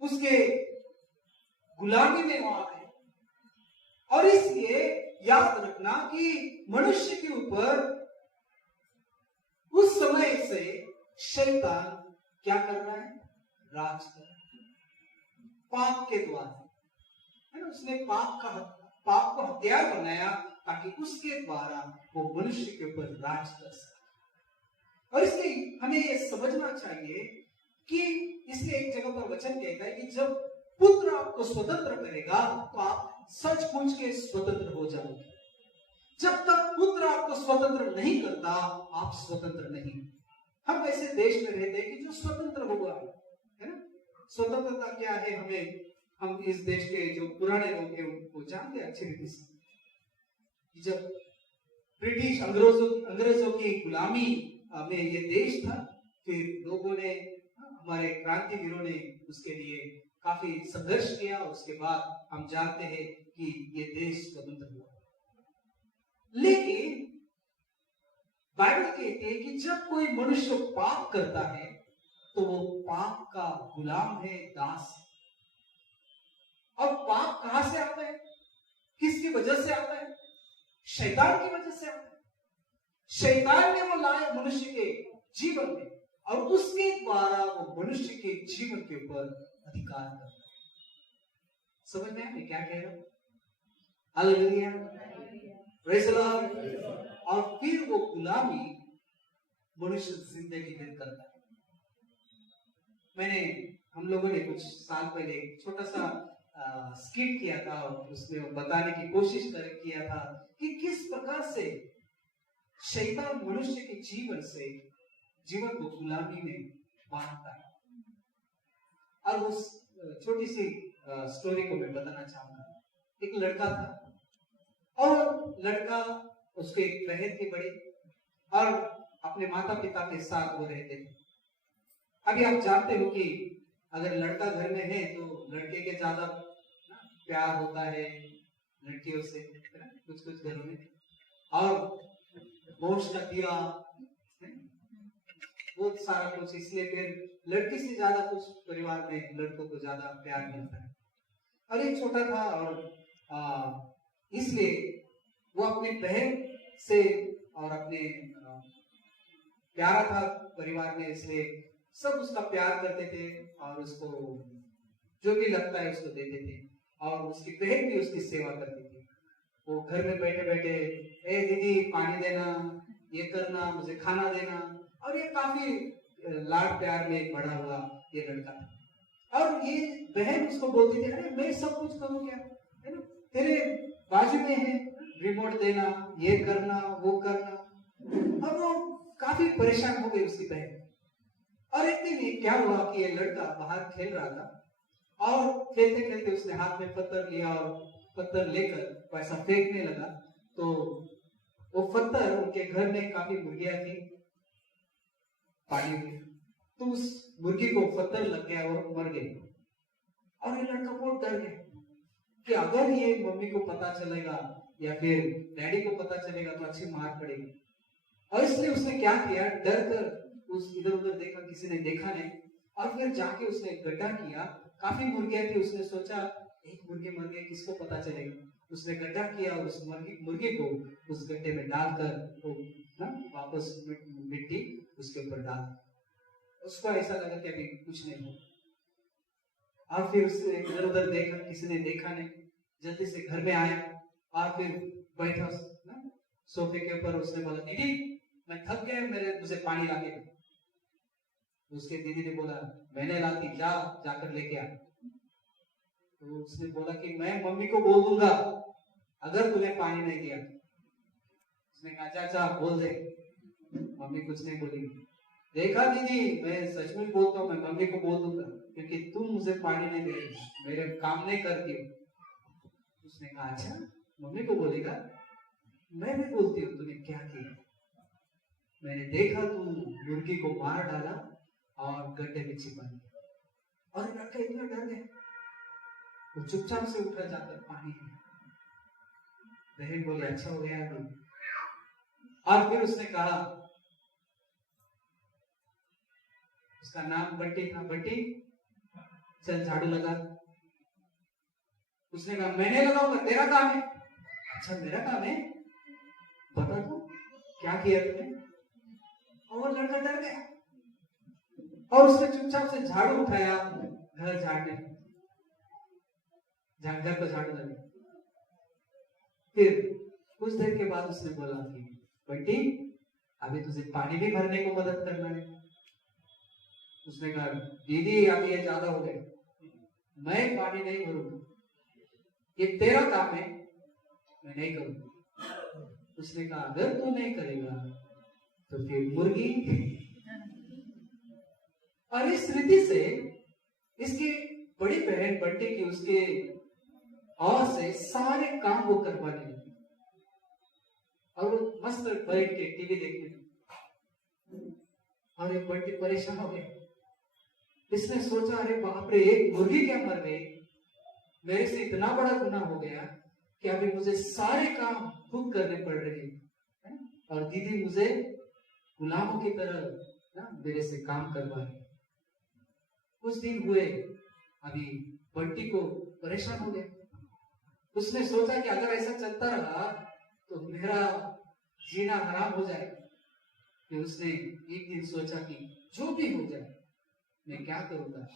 उसके गुलामी में वो आ गए। और इसलिए याद रखना कि मनुष्य के ऊपर उस समय से शैतान क्या कर रहा है? राज कर रहा है पाप के द्वारा, है ना। उसने पाप को हथियार बनाया ताकि उसके द्वारा वो मनुष्य के ऊपर राज कर सके। और इसलिए हमें ये समझना चाहिए कि इसलिए एक जगह पर वचन कहता है कि जब पुत्र आपको स्वतंत्र करेगा तो आप सचमुच के स्वतंत्र हो जाओगे। जब तक पुत्र आपको स्वतंत्र नहीं करता, आप स्वतंत्र नहीं। हम ऐसे देश में रहते हैं कि जो स्वतंत्र हुआ है ना। स्वतंत्रता क्या है, हम इस देश के जो पुराने लोग हैं वो जानते हैं अच्छी रीति से। जब ब्रिटिश अंग्रेजों की गुलामी में ये देश था, फिर लोगों ने, हमारे क्रांतिवीरों ने उसके लिए काफी संघर्ष किया। उसके बाद हम जानते हैं कि ये देश स्वतंत्र हुआ। लेकिन बाइबल कहती है कि जब कोई मनुष्य पाप करता है तो वो पाप का गुलाम है, दास है। अब पाप कहां से आता है? किसकी वजह से आता है? शैतान की वजह से आता है। शैतान ने वो लाया मनुष्य के जीवन में, और उसके द्वारा वो मनुष्य के जीवन के ऊपर अधिकार करता है। समझ में मैं क्या कह रहा हूं? Hallelujah, praise the Lord. और फिर वो गुलामी मनुष्य जिंदगी में करता है। हम लोगों ने कुछ साल पहले एक छोटा सा स्किट किया था, उसमें बताने की कोशिश किया था कि किस प्रकार से शैतान मनुष्य के जीवन को गुलामी में बांधता है। और उस छोटी सी स्टोरी को मैं बताना चाहूंगा। एक लड़का था, और लड़का उसके एक बहन थी बड़ी, और अपने माता पिता के साथ वो रहते थे। अभी आप जानते हो कि अगर लड़का घर में है तो लड़के के ज्यादा प्यार होता है लड़कियों से, कुछ कुछ घरों में, और गोश्त का दिया, बहुत सारा कुछ, इसलिए फिर लड़की से ज्यादा कुछ परिवार में लड़कों को ज्यादा प्यार मिलता है। और ये छोटा था, और इसलिए वो अपनी बहन से और अपने प्यारा था परिवार में, इसलिए सब उसका प्यार करते थे और उसको जो भी लगता है उसको देते थे। और उसकी बहन भी उसकी सेवा करती थी। वो घर में बैठे बैठे, ए दीदी पानी देना, ये करना, मुझे खाना देना, और ये काफी लाड प्यार में बड़ा हुआ ये लड़का था। और ये बहन उसको बोलती थी, अरे मैं सब कुछ करूं क्या, है ना, तेरे बाजू में है, रिमोट देना, ये करना, वो करना। अब वो काफी परेशान हो गई उसकी बहन। और एक दिन क्या हुआ कि ये लड़का बाहर खेल रहा था, और खेलते खेलते उसने हाथ में पत्थर लिया, और पत्थर लेकर वैसा फेंकने लगा। तो वो पत्थर, उनके घर में काफी मुर्गियां थी पाली हुई, तो उस मुर्गी को पत्थर लग गया और मर गई। और ये लड़का बहुत डर गया कि अगर ये मम्मी को पता चलेगा या फिर डैडी को पता चलेगा तो अच्छी मार पड़ेगी। और इसलिए उसने क्या किया, डर कर उस इधर उधर देखा, किसी ने देखा नहीं, और फिर जाके उसने गड्ढा किया। काफी मुर्गियां थी, उसने सोचा एक मुर्गी मर गई, किसको पता चलेगा। उसने गड्ढा किया और उस मुर्गी को उस गड्ढे में डालकर वापस मिट्टी उसके ऊपर डाल। उसको ऐसा लगा कि अभी कुछ नहीं हो। और फिर उसने इधर उधर देखा, किसी ने देखा नहीं, जल्दी से घर में आया और फिर बैठा सोफे के ऊपर। उसने बोला, दीदी मैं थक गया, मुझे पानी लाके दो। उसके दीदी ने बोला, मैंने लाती, जाकर लेके आ। तो उसने बोला कि मैं मम्मी को बोल दूंगा अगर तूने पानी नहीं दिया। उसने कहा, चाचा बोल दे, मम्मी कुछ नहीं बोलेगी। देखा दीदी, मैं सचमुच बोलता हूँ, मैं मम्मी को बोल दूंगा, क्योंकि तुम मुझे पानी नहीं दे रही, मेरे काम नहीं करती हो। उसने कहा, अच्छा मम्मी को बोलेगा, मैं भी बोलती हूँ तूने क्या किया। मैंने देखा तू मुर्गी को मार डाला और गड्ढे में छिपा दिया। और लड़का इतना डर गया, वो चुपचाप से उठा जाकर पानी पिया। बहन बोली, अच्छा हो गया अभी। और फिर उसने कहा, उसका नाम बट्टी था, बट्टी चल झाड़ू लगा। उसने कहा, मैंने लगाऊंगा, तेरा काम है। अच्छा मेरा काम है, बता दो क्या किया तुमने। और वो लड़का डर गया, और उसने चुपचाप से झाड़ू उठाया, घर झाड़ने, घर को झाड़ू लगा। फिर कुछ देर के बाद उसने बोला कि बट्टी अभी तुझे पानी भी भरने को मदद करना है। उसने कहा, दीदी अभी ये ज्यादा हो गया, मैं पानी नहीं भरूंगा, ये तेरा काम है, मैं नहीं करूंगा। उसने कहा, अगर तू नहीं करेगा तो फिर मुर्गी। और इस रीति से इसकी बड़ी बहन बट्टी की उसके और से सारे काम वो करवाने लगी, और वो मस्त बैठ के टीवी देखने लगी। और एक बट्टी परेशान हो गया। इसने सोचा, अरे बाप रे, एक मुर्गी क्या मर गई, मेरे से इतना बड़ा गुनाह हो गया कि अभी मुझे सारे काम खुद करने पड़ रहे हैं, और दीदी मुझे गुलामों की तरह मेरे से काम करवा रही। कुछ दिन हुए, अभी बंटी को परेशान हो गया। उसने सोचा कि अगर ऐसा चलता रहा तो मेरा जीना हराम हो जाएगा। फिर उसने एक दिन सोचा कि जो भी हो जाए मैं क्या करूंगा,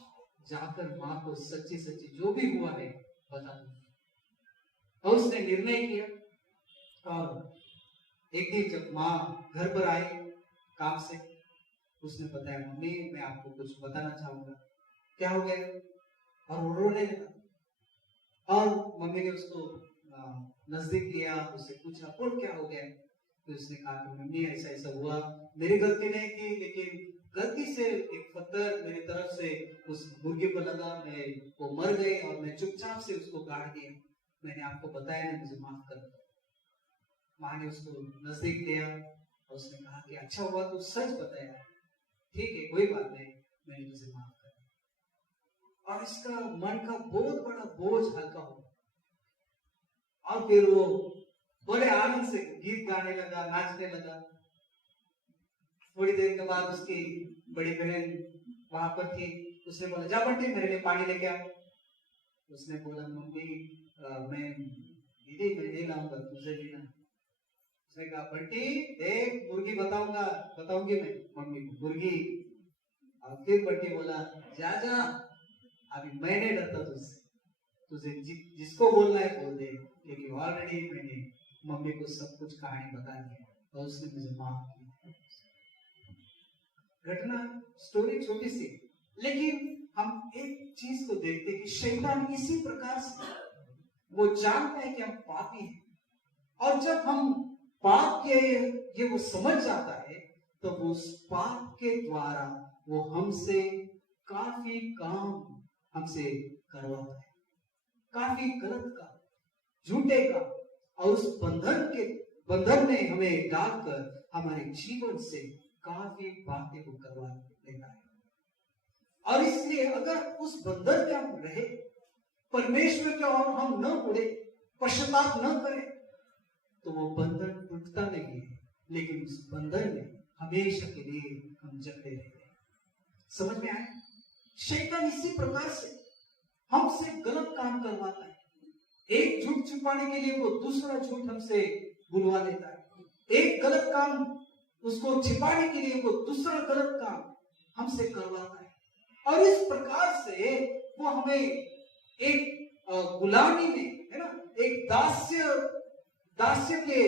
जाकर माँ को सच्ची सच्ची जो भी हुआ है बता दूंगा। और उसने निर्णय किया। और एक दिन जब माँ घर पर आई काम से, उसने बताया, मम्मी मैं आपको कुछ बताना चाहूंगा। क्या हो गया? और वो रोने लगा। और मम्मी ने उसको नजदीक लिया, उससे पूछा, बोल क्या हो गया? तो उसने कहा कि मम्मी ऐसा ऐसा हुआ, मेरी गलती नहीं थी, लेकिन गलती से एक पत्थर मेरी तरफ से उस मुर्गे पर लगा, मैं वो मर गई और मैं चुपचाप से उसको गाड़ दिया। मैंने आपको बताया नहीं, मुझे माफ कर दो। माँ ने उसको नजदीक लिया और उसने कहा कि अच्छा हुआ तू सच बताया, ठीक है कोई बात नहीं, मैंने तुझे माफ कर दिया। और इसका मन का बहुत बड़ा बोझ हल्का हो। और फिर वो बड़े आनंद से गीत गाने लगा, नाचने लगा। थोड़ी देर के बाद उसकी बड़ी बहन वहां पर थी। उसने बोला, जा बंटी मेरे लिए पानी लेके आ। उसने बोला, मम्मी मैं दीदी मैं नहीं लाऊंगा, तुझे लेना। उसने कहा, बंटी देख मुर्गी बताऊंगी मैं मम्मी को मुर्गी। और फिर बंटी बोला, जा जा अभी मैं नहीं डरता तुझसे, तुझे जिसको बोलना है बोल दे, क्योंकि ऑलरेडी मैंने मम्मी को सब कुछ कहानी बता दिया और उसने मुझे माफ किया। घटना स्टोरी छोटी सी, लेकिन हम एक चीज को देखते कि शैतान इसी प्रकार से वो जानता है कि हम पापी हैं, और जब हम पाप के ये वो समझ जाता है तो वो उस पाप के द्वारा वो हमसे काफी काम हमसे करवाता है, काफी गलत का, झूठे का, और उस बंधन में हमें डालकर हमारे जीवन से काफी बातें को करवा लेता है। और इसलिए अगर उस बंधन में हम रहे, परमेश्वर के और हम न मुड़े, पश्चाताप न करें, तो वो बंधन टूटता नहीं है, लेकिन उस बंधन में हमेशा के लिए हम जकड़े रहते हैं। समझ में आए? शैतान इसी प्रकार से हमसे गलत काम करवाता है। एक झूठ छुपाने के लिए वो दूसरा झूठ हमसे बुलवा देता है। एक गलत काम उसको छिपाने के लिए वो दूसरा गलत काम हमसे करवाता है। और इस प्रकार से वो हमें एक गुलामी में, है ना, एक दास्य के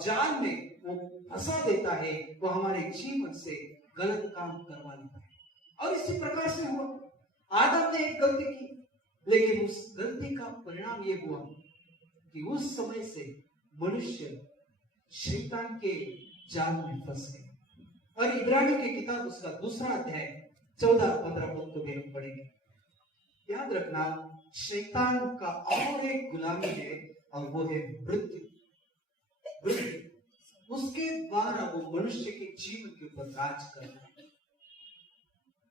जाल में वो फंसा देता है। वो हमारे जीवन से गलत काम करवा लेता है। और इसी प्रकार से हुआ, आदम ने एक गलती की, लेकिन उस गलती का परिणाम ये हुआ कि उस समय से मनुष्य शैतान के जाल में फंस गए। और इब्रानियों की किताब उसका 2 अध्याय 14-15 पद को भी हम पढ़ेंगे। याद रखना, शैतान का और एक गुलामी है, और वो है मृत्यु। उसके द्वारा वो मनुष्य के जीवन के ऊपर राज करता है।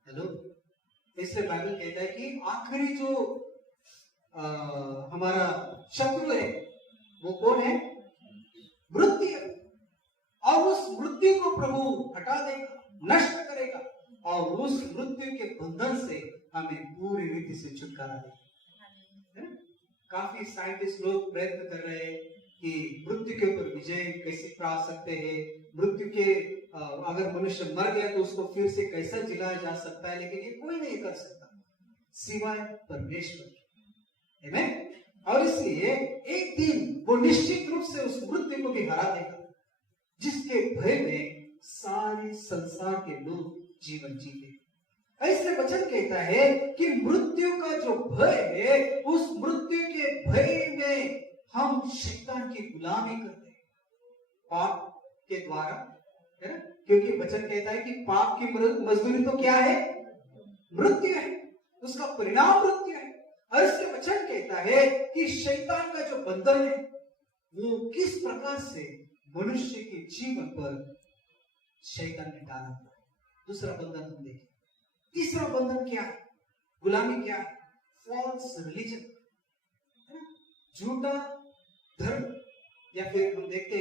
हेलो, इसलिए बाइबल कहता है कि आखिरी जो हमारा शत्रु है वो कौन है? मृत्यु है। और उस मृत्यु को प्रभु हटा देगा, नष्ट करेगा, और उस मृत्यु के बंधन से हमें पूरी रीति से छुटकारा देगा। काफी साइंटिस्ट लोग प्रयत्न कर रहे हैं कि मृत्यु के ऊपर विजय कैसे पा सकते हैं, मृत्यु के अगर मनुष्य मर गया तो उसको फिर से कैसा जिलाया जा सकता है, लेकिन ये कोई नहीं कर सकता सिवाय परमेश्वर के। आमीन। और इसलिए एक दिन वो निश्चित रूप से उस मृत्यु को भी हरा देगा, जिसके भय में सारे संसार के लोग जीवन जीते। ऐसे वचन कहता है कि मृत्यु का जो भय है, उस मृत्यु के भय में हम शैतान की गुलामी करते हैं पाप के द्वारा, है ना? क्योंकि वचन कहता है कि पाप की मजदूरी तो क्या है? मृत्यु है, उसका परिणाम मृत्यु है। और इसके वचन कहता है कि शैतान का जो बंधन है वो किस प्रकार से मनुष्य के जीवन पर शैतान ने डाला। दूसरा बंधन हम देखें। तीसरा बंधन क्या है? गुलामी क्या है? फॉल्स रिलीजन, झूठा धर्म। या फिर हम देखते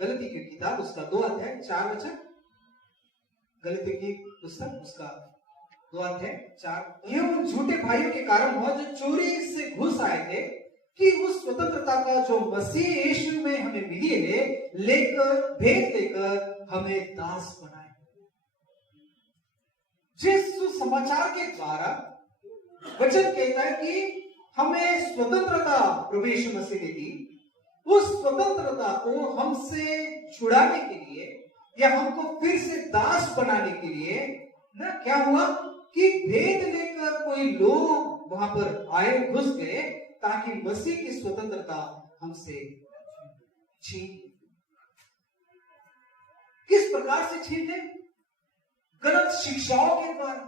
गलती की किताब उसका 2 अध्याय 4 वचन, गलती की पुस्तक उसका 2 अध्याय 4, ये उन झूठे भाइयों के कारण हुआ जो चोरी से घुस आए थे, कि उस स्वतंत्रता का जो मसीह यीशु में हमें मिली है भेद लेकर हमें दास बनाए। जिस सुसमाचार के द्वारा वचन कहता है कि हमें स्वतंत्रता प्रभु यीशु मसीह ने दी, उस स्वतंत्रता को हमसे छुड़ाने के लिए या हमको फिर से दास बनाने के लिए ना क्या हुआ कि भेद लेकर कोई लोग वहां पर आए, घुस गए, ताकि मसीह की स्वतंत्रता हमसे छीन। किस प्रकार से छीन ले? गलत शिक्षाओं के द्वारा।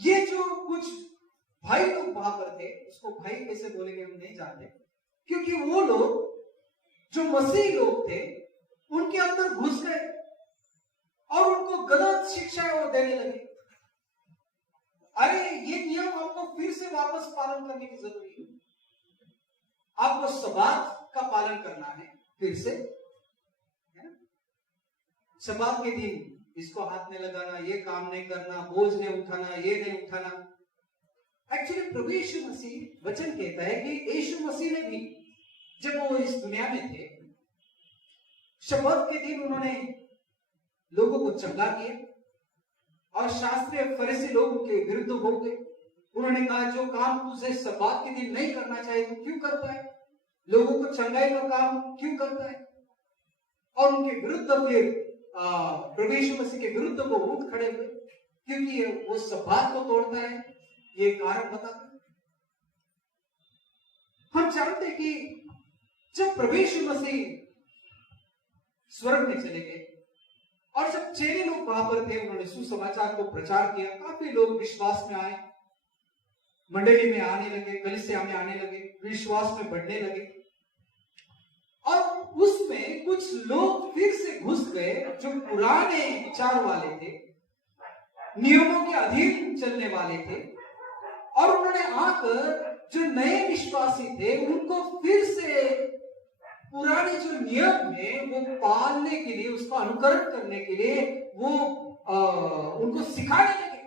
ये जो कुछ भाई लोग वहां पर थे, उसको भाई कैसे बोलेंगे हम नहीं जानते, क्योंकि वो लोग जो मसीह लोग थे उनके अंदर घुस गए और उनको गलत शिक्षा वो देने लगे। अरे ये नियम आपको फिर से वापस पालन करने की जरूरत है, आपको सब्बात का पालन करना है फिर से, है ना? सब्बात के दिन इसको हाथ नहीं लगाना, ये काम नहीं करना, बोझ नहीं उठाना, ये नहीं उठाना। एक्चुअली प्रभु यीशु मसीह वचन कहता है कि यीशु मसीह ने भी जब वो इस दुनिया में थे, शब्बत के दिन उन्होंने लोगों को चंगा किया और शास्त्रीय फरीसी लोग उनके विरुद्ध हो गए। उन्होंने कहा जो काम तुझे सब्बात के दिन नहीं करना चाहिए तो क्यों करता है, लोगों को चंगाई का काम क्यों करता है? और उनके विरुद्ध फिर प्रभु यीशु मसीह के विरुद्ध वो उठ खड़े हुए, क्योंकि वो सब्बात को तोड़ता है, ये कारण बताता है। हम जानते कि जब प्रभु यीशु मसीह स्वर्ग में चले गए और जब चेले लोग वहां पर थे, उन्होंने सुसमाचार को प्रचार किया, काफी लोग विश्वास में आए, मंडली में आने लगे, कलीसिया में आने लगे, विश्वास में बढ़ने लगे। और उसमें कुछ लोग फिर से घुस गए जो पुराने विचार वाले थे, नियमों के अधीन चलने वाले थे, और उन्होंने आकर जो नए विश्वासी थे उनको फिर से पुराने जो नियम है वो पालने के लिए, उसका अनुकरण करने के लिए वो उनको सिखाने लगे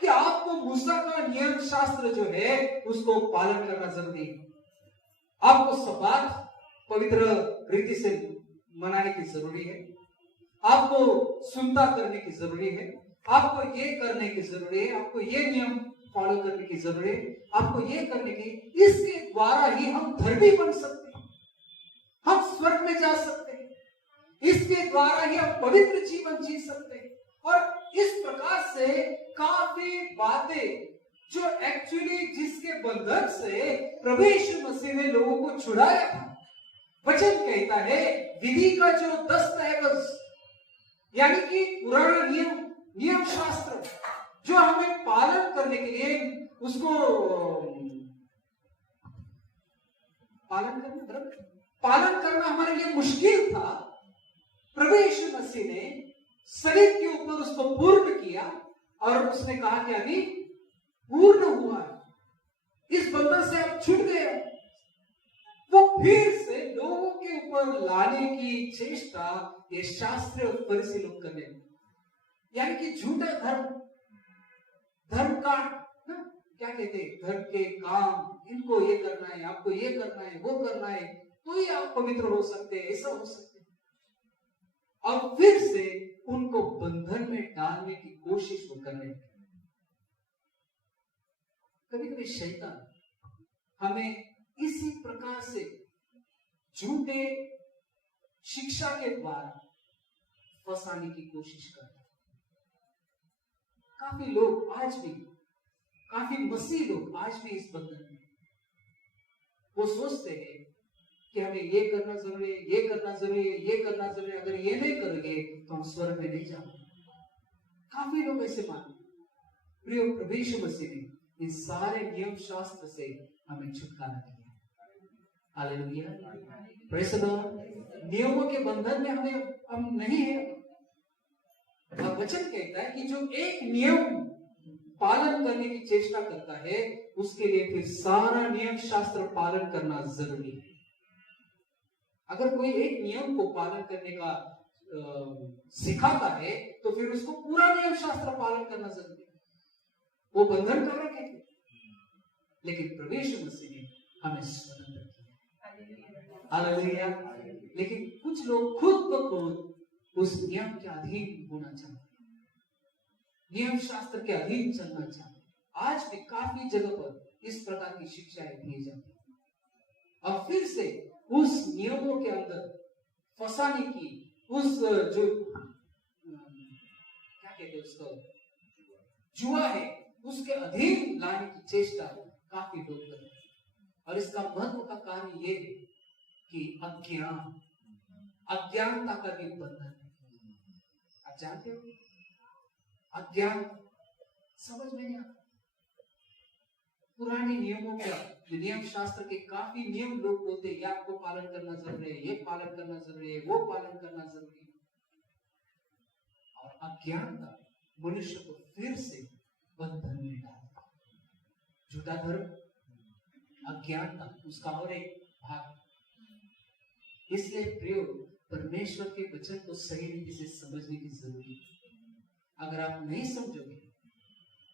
कि आपको मूसा का नियम शास्त्र जो है उसको पालन करना जरूरी है, आपको सब्बात पवित्र रीति से मनाने की जरूरी है, आपको सुनता करने की जरूरी है, आपको ये करने की जरूरी है, आपको ये नियम फॉलो करने की जरूरी है, आपको ये करने की। इसके द्वारा ही हम धर्मी बन सकते हैं, हम स्वर्ग में जा सकते हैं, इसके द्वारा ही हम पवित्र जीवन जी सकते हैं। और इस प्रकार से काफी बातें जो एक्चुअली जिसके बंधन से प्रभु यीशु मसीह ने लोगों को छुड़ाया था, वचन कहता है विधि का जो दस्तावेज यानी कि पुराना नियम शास्त्र जो हमें पालन करने के लिए उसको पालन करना हमारे लिए मुश्किल था, प्रभु यीशु मसीह ने शरीर के ऊपर उसको पूर्ण किया और उसने कहा कि अभी पूर्ण हुआ है, इस बंधन से आप छूट गए। वो फिर से लोगों के ऊपर लाने की चेष्टा ये शास्त्रीय और फरीसी लोग करने, यानी कि झूठा धर्म का ना क्या कहते हैं, धर्म के काम, इनको ये करना है, आपको ये करना है, वो करना है, तो ही आप पवित्र हो सकते हैं, ऐसा हो सकते हैं। और फिर से उनको बंधन में डालने की कोशिश वो करने लगे। कभी कभी शैतान हमें इसी प्रकार से झूठे शिक्षा के द्वारा फंसाने की कोशिश करता है। काफी लोग आज भी, काफी मसीह लोग आज भी इस बंधन में, वो सोचते हैं कि हमें ये करना जरूरी है, ये करना जरूरी है, ये करना जरूरी है, अगर ये नहीं करोगे तो हम स्वर्ग में नहीं जाएंगे। काफी लोग ऐसे मानते। प्रिय प्रभु यीशु मसीह ने इन सारे नियम शास्त्र से हमें छुटकारा दिया। Hallelujah, praise the Lord. नियमों के बंधन में हम नहीं है। वचन कहता है कि जो एक नियम पालन करने की चेष्टा करता है उसके लिए फिर सारा नियम शास्त्र पालन करना जरूरी है। अगर कोई एक नियम को पालन करने का सिखाता है तो फिर उसको पूरा नियम शास्त्र पालन करना जरूरी है। वो बंधन कर रखे थे, लेकिन प्रभु यीशु मसीह ने हमें स्वतंत्र किया। हालेलुया। लेकिन कुछ लोग खुद ब खुद उस नियम के अधीन होना चाहते, नियम शास्त्र के अधीन चलना चाहते। आज भी काफी जगह पर इस प्रकार की शिक्षाएं दी जाती है। अब फिर से उस नियमों के अंदर फंसाने की, उस जो क्या कहते हैं उसको, जुआ है, उसके अधीन लाने की चेष्टा काफी लोग करते हैं। और इसका महत्व का कारण ये है कि अज्ञानता का भी बंधन है। आप जानते हो, अज्ञान समझ में नहीं आता। पुराने नियमों का, जो नियम शास्त्र के काफी नियम लोग बोलते हैं, ये आपको पालन करना जरूरी है, ये पालन करना जरूरी है, वो पालन करना जरूरी है। और अज्ञानता मनुष्य को फिर से बंधन में डालता है। झूठा धर्म, अज्ञानता, उसका और एक भाग। इसलिए प्रियो, परमेश्वर के वचन को सही रीति से समझने की जरूरत है। अगर आप नहीं समझोगे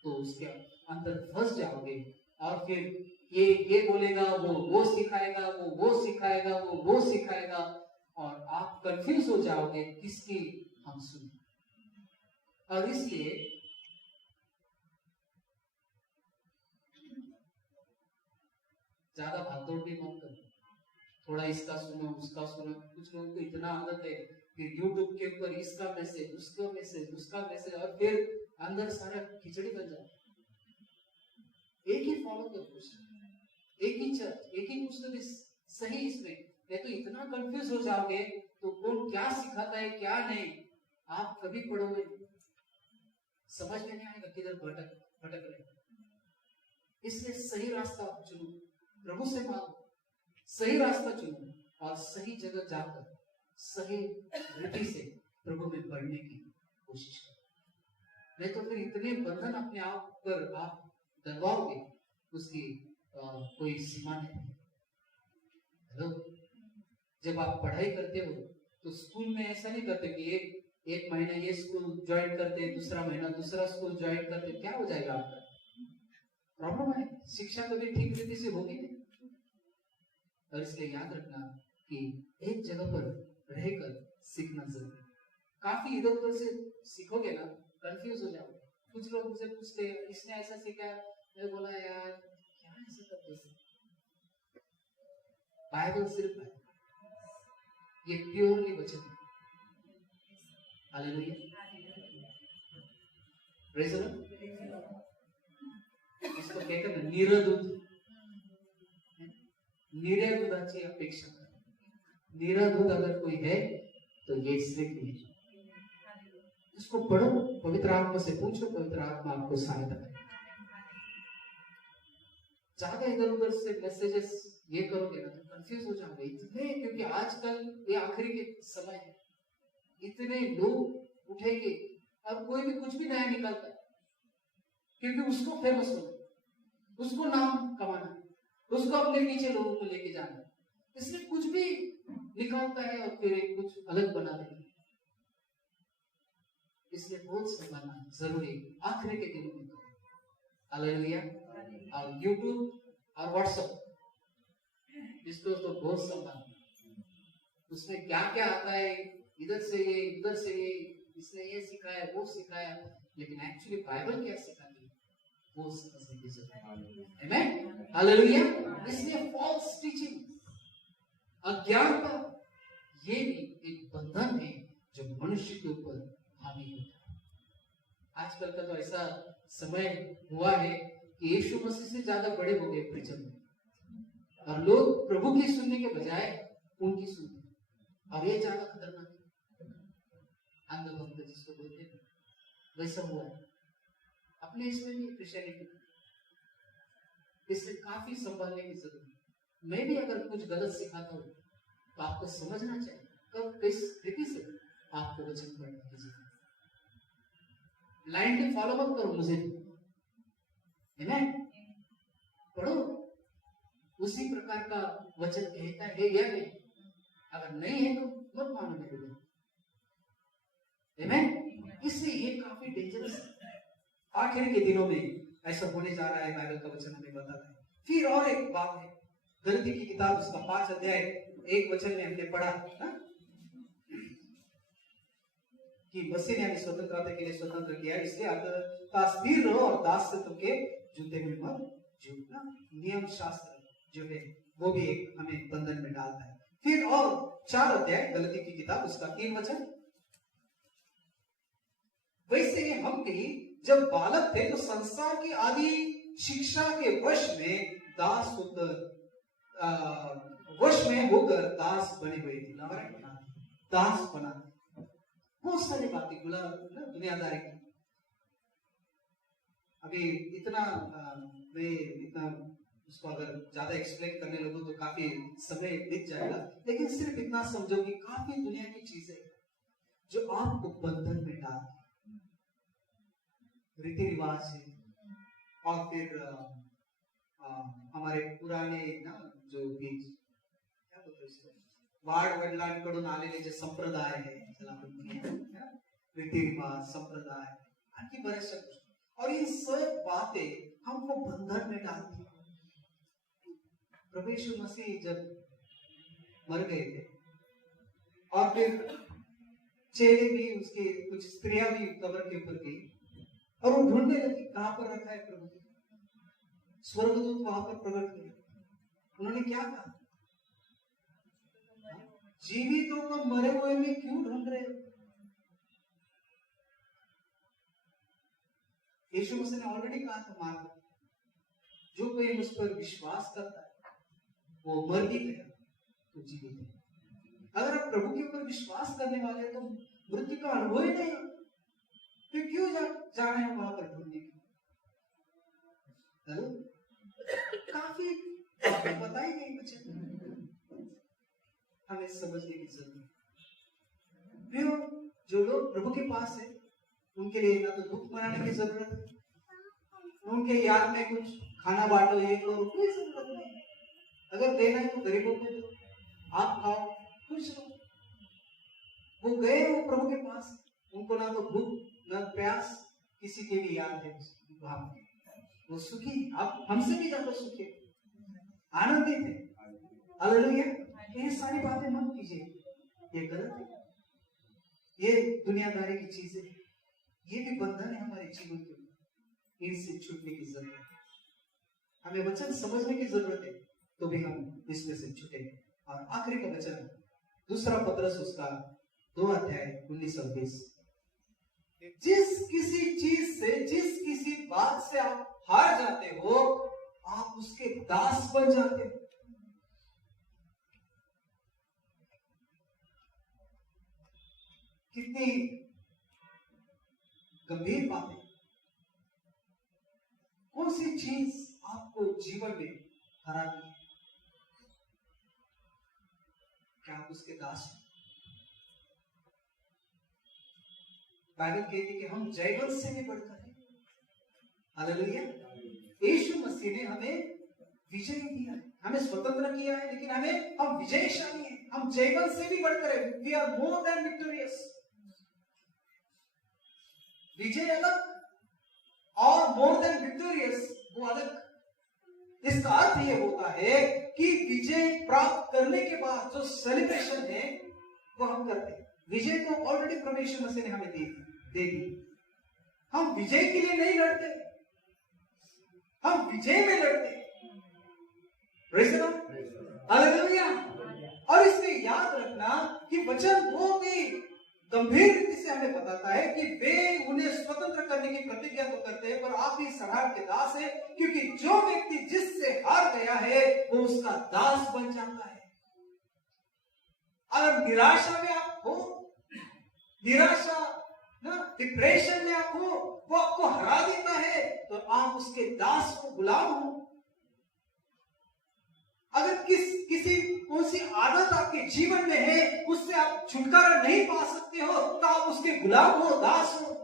तो उसके अंदर फंस जाओगे, और फिर ये बोलेगा, वो सिखाएगा, वो सिखाएगा, वो सिखाएगा, और आप कंफ्यूज हो जाओगे किसकी हम सुने। और इसलिए ज्यादा भागदौड़ भी मत करो, थोड़ा इसका सुनो, उसका सुनो। कुछ लोगों को इतना आदत है कि YouTube के ऊपर इसका मैसेज, उसका मैसेज, और फिर अंदर सारा खिचड़ी बन जाता है। एक ही फॉलो करो, एक ही चर्च, एक ही कुछ तो सही इसमें, नहीं तो इतना कंफ्यूज हो जाओगे तो कौन क्या सिखाता है क्या नहीं, आप कभी पढ़ोगे, समझ में नहीं आएगा, किधर भटक रहे। इसलिए सही रास्ता चुनो, प्रभु से मांगो, सही रास्ता चुनो, और सही जगह जाकर सही रीति से प्रभु में बढ़ने की कोशिश करो। नहीं तो फिर इतने बंधन अपने आप पर आप डलवाओगे, उसकी कोई सीमा नहीं। हेलो, जब आप पढ़ाई करते हो तो स्कूल में ऐसा नहीं करते कि एक महीना ये स्कूल ज्वाइन करते, दूसरा महीना दूसरा स्कूल ज्वाइन करते, क्या हो जाएगा आपका? प्रॉब्लम है, शिक्षा कभी ठीक रीति से होगी नहीं। और इसलिए याद रखना कि एक जगह पर रहकर सीखना जरूरी है। काफी इधर उधर से सीखोगे ना, कंफ्यूज हो जाओगे। कुछ लोग मुझे पूछते हैं, इसने ऐसा सीखा, मैं बोला यार क्या ऐसा करते हैं? बाइबल सिर्फ है, ये प्योरली वचन है। Hallelujah, praise the Lord. इसको कहते हैं निरदूत, निरदूताची अपेक्षा करें। निरदूत अगर कोई है तो ये सिर्फ है। इसको पढ़ो, पवित्र आत्मा से पूछो, पवित्र आत्मा आपको सहायता करे। ज्यादा इधर उधर से मैसेजेस ये करोगे ना तो कंफ्यूज हो जाओगे इतने, क्योंकि आजकल ये आखिरी के समय है, इतने लोग उठेंगे और कोई भी कुछ भी नया निकलता है, क्योंकि उसको फेमस होना, उसको नाम कमाना, उसको अपने पीछे लोगों को लेके जाना, इसलिए कुछ भी निकलता है और फिर एक कुछ अलग बना देता है। इसलिए बहुत संभालना जरूरी आखिरी के दिनों में। हालेलुया। और YouTube और WhatsApp, इसको तो बहुत संभालना, उसमें क्या क्या आता है, इधर से ये उधर से ये, इसने ये सिखाया वो सिखाया, लेकिन एक्चुअली बाइबल क्या सिखाती है वो समझने की जरूरत है। आमीन, हालेलुया। इसलिए फॉल्स टीचिंग, अज्ञानता, ये भी एक बंधन है जो मनुष्य के ऊपर हावी होता है। आजकल का तो ऐसा समय हुआ है कि यीशु मसीह से ज्यादा बड़े हो गए प्रीचर में, और लोग प्रभु की सुनने के बजाय उनकी सुनते, और ये ज्यादा खतरनाक है। अंधभक्त जिसको बोलते हैं, वैसा हुआ है अपने इसमें भी, क्रिश्चियनिटी। इससे काफी संभालने की जरूरत है। मैं भी अगर कुछ गलत सिखाता हूँ तो आपको समझना चाहिए कब किस रीति से आपको वचन पढ़ने की जरूरत है। ब्लाइंडली फॉलो मत करो मुझे, पढ़ो उसी प्रकार का वचन कहता है या नहीं, अगर नहीं है तो मत मानो मेरे को। इससे ये काफी डेंजरस है। आखिर के दिनों में ऐसा होने जा रहा है, बाइबल का वचन हमें बताता है। फिर और एक बात है, गलती की किताब उसका 5 अध्याय 1 वचन में हमने पढ़ा कि मसीह ने हमें स्वतंत्रता के लिए स्वतंत्र किया, इसलिए आप स्थिर रहो और दासत्व के जूते में मत झूठना। नियम शास्त्र जो है वो भी एक हमें बंधन में डालता है। फिर और 4 अध्याय गलती की किताब उसका 3 वचन, वैसे हम भी जब बालक थे तो संसार की आदि शिक्षा के वश में वश में होकर दास बने हुए थे। दास बना, बहुत सारी बातें दुनियादारी की। अभी इतना उसको अगर ज्यादा एक्सप्लेन करने लगो तो काफी समय बीत जाएगा, लेकिन सिर्फ इतना समझो कि काफी दुनिया की चीजें जो आपको बंधन में डालती, रीति रिवाज है, और फिर हमारे पुराने ना जो भी क्या बोलते हैं, वाड वडिलांकडून आलेले जे संप्रदाय है, रीति रिवाज, संप्रदाय, आणखी बऱ्याचशा गोष्टी, और ये सब बातें हमको बंधन में डालती है। प्रभु यीशु मसीह जब मर गए थे और फिर चेले भी, उसके कुछ स्त्रियां भी कब्र के ऊपर गई और वो ढूंढने लगी कहां पर रखा है प्रभु। स्वर्गदूत वहां पर प्रकट हुए, उन्होंने क्या कहा, जीवितों को मरे हुए में क्यों ढूंढ रहे हो? यीशु मसीह ने ऑलरेडी कहा था, मार्ग जो कोई मुझ पर विश्वास करता है वो मर भी गया तो जीवित है। अगर आप प्रभु के ऊपर विश्वास करने वाले तो मृत्यु का अनुभव ही नहीं, तो क्यों जा रहे हैं वहां पर ढूंढने के? काफी बताई गई बच्चे, हमें समझने की जरूरत है। जो लोग प्रभु के पास है उनके लिए ना तो दुख मनाने की जरूरत है, उनके याद में कुछ खाना बांटो, ये करो, कोई जरूरत नहीं। अगर देना है तो गरीबों को दो, आप खाओ, खुश रहो। वो गए वो प्रभु के पास, उनको ना तो भूख ना प्यास किसी के भी याद है वहां, वो सुखी, आप हमसे भी ज्यादा सुखी, आनंदित है। हालेलुया। ये सारी बातें मत कीजिए, ये गलत है, ये दुनियादारी की चीजें, ये भी बंधन है हमारे जीवन के, इनसे छूटने की जरूरत है। हमें वचन समझने की जरूरत है तो भी हम इसमें से छूटे। और आखिरी का वचन 2 पत्रस उसका 2 अध्याय 19 और 20, जिस किसी चीज से, जिस किसी बात से आप हार जाते हो, आप उसके दास बन जाते हो। कितनी गंभीर बात है। कौन सी चीज आपको जीवन में हराती है? क्या आप उसके दास हैं? बाइबल कहती है कि हम जयवंत से भी बढ़कर हैं। हालेलुया। यीशु मसीह ने हमें विजय दिया है, हमें स्वतंत्र किया है, लेकिन हम विजयशाली हैं, हम जयवंत से भी बढ़कर हैं। We are more than victorious. विजय अलग और मोर देन विक्टोरियस वो अलग। इसका अर्थ ये होता है कि विजय प्राप्त करने के बाद जो सेलिब्रेशन है वो हम करते हैं। विजय तो ऑलरेडी परमेश्वर मसीह ने हमें दे दी। हम विजय के लिए नहीं लड़ते, हम विजय में लड़ते हैं। हालेलुया। और इसमें याद रखना कि वचन बहुत ही गंभीर रीति से हमें बताता है कि वे उन्हें स्वतंत्र करने की प्रतिज्ञा तो करते हैं, पर आप ही सराहना के दास है, क्योंकि जो व्यक्ति जिससे हार गया है वो उसका दास बन जाता है। अगर निराशा में आप हो, निराशा ना डिप्रेशन में आप हो, वो आपको हरा देता है, तो आप उसके दास को गुलाम हो। अगर किसी कौन सी आदत आपके जीवन में है, उससे आप छुटकारा नहीं पा सकते हो, तो आप उसके गुलाम हो, दास हो।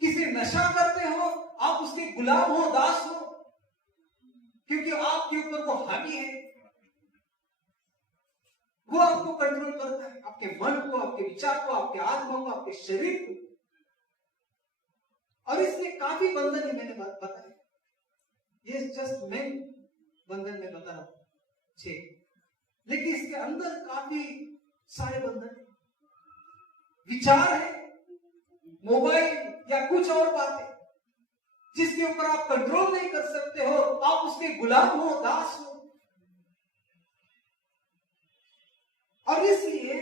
किसी नशा करते हो, आप उसके गुलाम हो, दास हो, क्योंकि आपके ऊपर वो हावी है, वो आपको कंट्रोल करता है, आपके मन को, आपके विचार को, आपके आत्मा को, आपके शरीर को। सामाजिक बंधन ही मैंने बताया, ये जस्ट मैं बंधन में बता रहा हूं 6, लेकिन इसके अंदर काफी सारे बंधन है, विचार है, मोबाइल या कुछ और बातें जिसके ऊपर आप कंट्रोल नहीं कर सकते हो, आप उसके गुलाम हो, दास हो। और इसलिए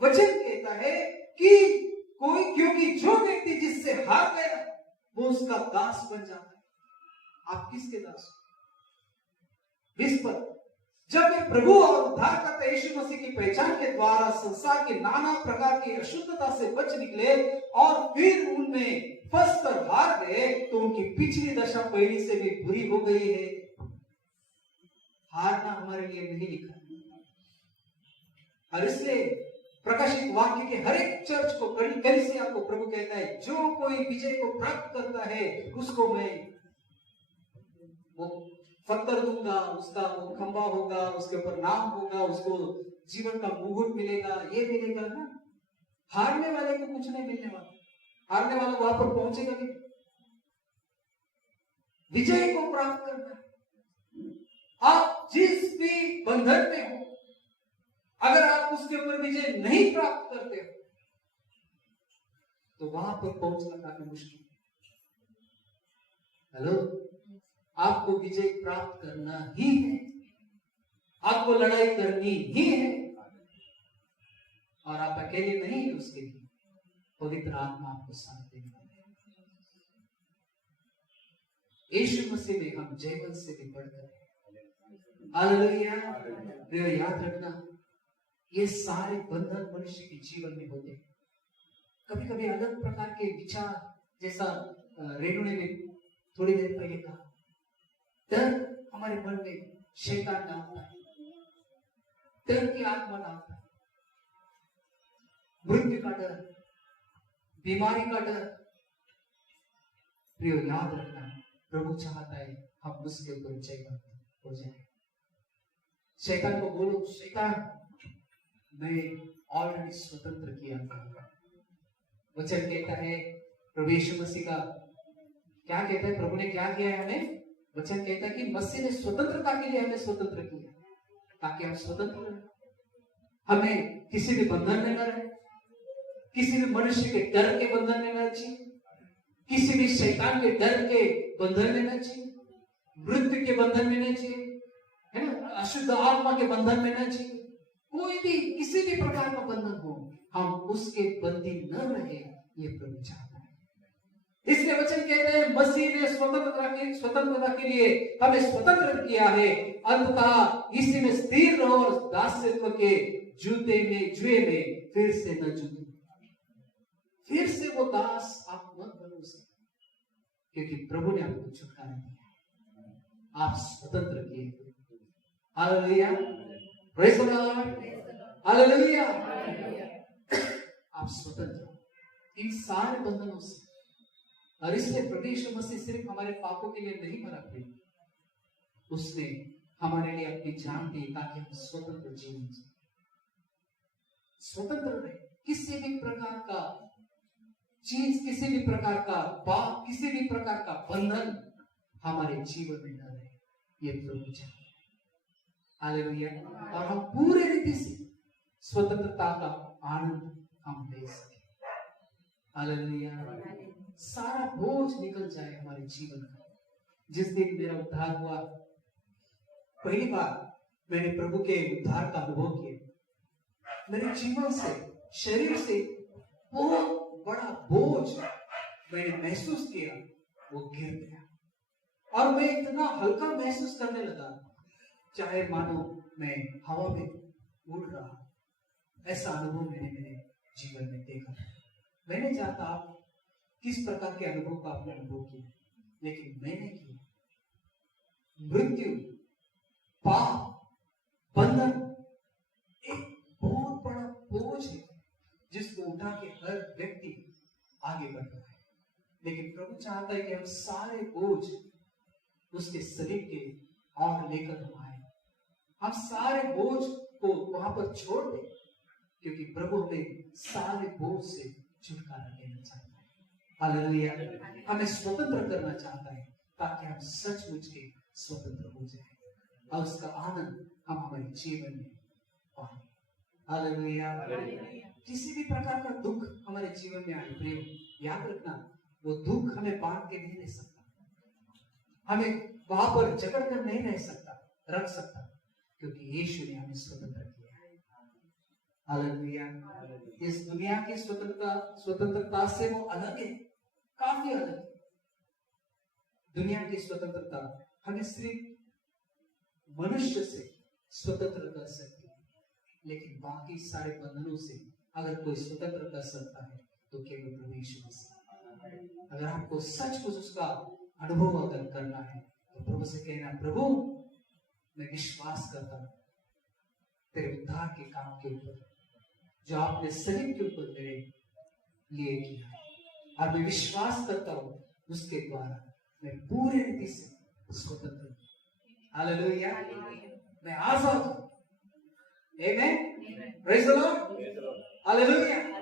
वचन कहता है कि कोई, क्योंकि जो व्यक्ति जिससे हार गया वो उसका दास बन जाता है। आप किसके दास हो? 20 पद, जब वे प्रभु और उद्धारकर्ता यीशु मसीह की पहचान के द्वारा संसार के नाना प्रकार की अशुद्धता से बच निकले और फिर उनमें फंस कर हार गए, तो उनकी पिछली दशा पहली से भी बुरी हो गई है। हारना हमारे लिए नहीं लिखा, और इसलिए प्रकाशित वाक्य के हर एक चर्च को, कलीसिया को प्रभु कहता है, जो कोई विजय को प्राप्त करता है उसको मैं वो पत्थर दूंगा, उसका वो खंबा होगा, उसके ऊपर नाम होगा, उसको जीवन का मुकुट मिलेगा, ये मिलेगा ना। हारने वाले को कुछ नहीं मिलने वाला, हारने वाला वहां पर पहुंचेगा भी। विजय को प्राप्त करना है, आप जिस भी बंधन में हो, अगर आप उसके ऊपर विजय नहीं प्राप्त करते हो तो वहां पर पहुंचना काफी मुश्किल है। हेलो, आपको विजय प्राप्त करना ही है, आपको लड़ाई करनी ही है, और आप अकेले नहीं है उसके लिए, पवित्र आत्मा आपको साथ देगा। यीशु मसीह में हम जयवंत से भी बढ़कर, हालेलुया। याद रखना, ये सारे बंधन मनुष्य के जीवन में होते हैं। कभी कभी अलग प्रकार के विचार, जैसा रेणु ने भी थोड़ी देर पहले कहा, डर हमारे मन में शैतान डालता है, डर की आत्मा डालता है, मृत्यु का डर, बीमारी का डर। प्रियो, याद रखना, प्रभु चाहता है हम उसके ऊपर जयवंत हो जाए। शैतान को बोलो, शैतान मैं ऑलरेडी स्वतंत्र किया था। वचन कहता है, प्रभु यीशु मसीह का क्या कहता है, प्रभु ने क्या किया है हमें? वचन कहता है कि मसीह ने स्वतंत्रता के लिए हमें स्वतंत्र किया, ताकि हम स्वतंत्र रहे, हमें किसी भी बंधन में न रहे, किसी भी मनुष्य के डर के बंधन में न जिए, किसी भी शैतान के डर के बंधन में न जिए, मृत्यु के बंधन में न जिए, है ना, अशुद्ध आत्मा के बंधन में न जिए, कोई भी किसी भी प्रकार का बंधन हो, हम उसके बंदी न रहे, ये प्रभु चाहता है। इसलिए वचन कहते हैं, मसीह ने स्वतंत्रता के लिए हमें स्वतंत्र किया है, अंततः इसी में स्थिर रहो और दासत्व के जुए में फिर से न जूझो। फिर से वो दास आप मत बनो से, क्योंकि प्रभु ने आपको छुटकारा दिया, आप स्वतंत्र किए। Hallelujah, praise the Lord, hallelujah. आप स्वतंत्र इन सारे बंधनों से, और इसलिए प्रभु यीशु मसीह सिर्फ हमारे पापों के लिए नहीं मरा, उसने हमारे लिए अपनी जान दी ताकि हम स्वतंत्र जीवन जिए, स्वतंत्र रहे, किसी भी प्रकार का चीज, किसी भी प्रकार का पाप, किसी भी प्रकार का बंधन हमारे जीवन में न रहे, ये प्रभु चाहता है। हालेलुया। और हम पूरे रीति से स्वतंत्रता का आनंद हम ले सके। हालेलुया। सारा बोझ निकल जाए हमारे जीवन का। जिस दिन मेरा उद्धार हुआ, पहली बार मैंने प्रभु के उद्धार का अनुभव किया, मेरे जीवन से, शरीर से बहुत बड़ा बोझ मैंने महसूस किया, वो गिर गया और मैं इतना हल्का महसूस करने लगा, चाहे मानो मैं हवा में उड़ रहा। ऐसा अनुभव मैंने मेरे जीवन में देखा। मैं नहीं चाहता आप किस प्रकार के अनुभव का आपने अनुभव किया, लेकिन मैंने किया। मृत्यु, पाप, बंधन एक बहुत बड़ा बोझ है जिसको उठा के हर व्यक्ति आगे बढ़ रहा है, लेकिन प्रभु चाहता है कि हम सारे बोझ उसके शरीर के और लेकर हम आए, हम सारे बोझ को वहां पर छोड़ दें, क्योंकि प्रभु हमें सारे बोझ से छुटकारा देना चाहता है। हालेलुया। हमें स्वतंत्र करना चाहता है ताकि हम सचमुच के स्वतंत्र हो जाए और उसका आनंद हम हमारे जीवन में पाए। हालेलुया। किसी भी प्रकार का दुख हमारे जीवन में आए, प्रेम याद रखना, वो दुख हमें बांध के नहीं रह सकता, हमें वहां पर जकड़ कर नहीं रह सकता, रख सकता, क्योंकि यीशु ने हमें स्वतंत्र किया है। हालेलुया। इस दुनिया की स्वतंत्रता से वो अलग है, काफी अलग है। दुनिया की स्वतंत्रता हमें सिर्फ मनुष्य से स्वतंत्र कर सकती है, लेकिन बाकी सारे बंधनों से अगर कोई स्वतंत्र कर सकता है तो केवल प्रभु यीशु मसीह। अगर आपको सच कुछ उसका अनुभव अगर करना है तो प्रभु से कहना, प्रभु मैं विश्वास करता हूं तेरे उद्धार के काम के ऊपर जो आपने शरीर के ऊपर मेरे लिए किया है, और मैं विश्वास करता हूं उसके द्वारा मैं पूरे रीति से स्वतंत्र हूं। हालेलुया। मैं आजाद हूं। Amen. Praise the Lord. Hallelujah.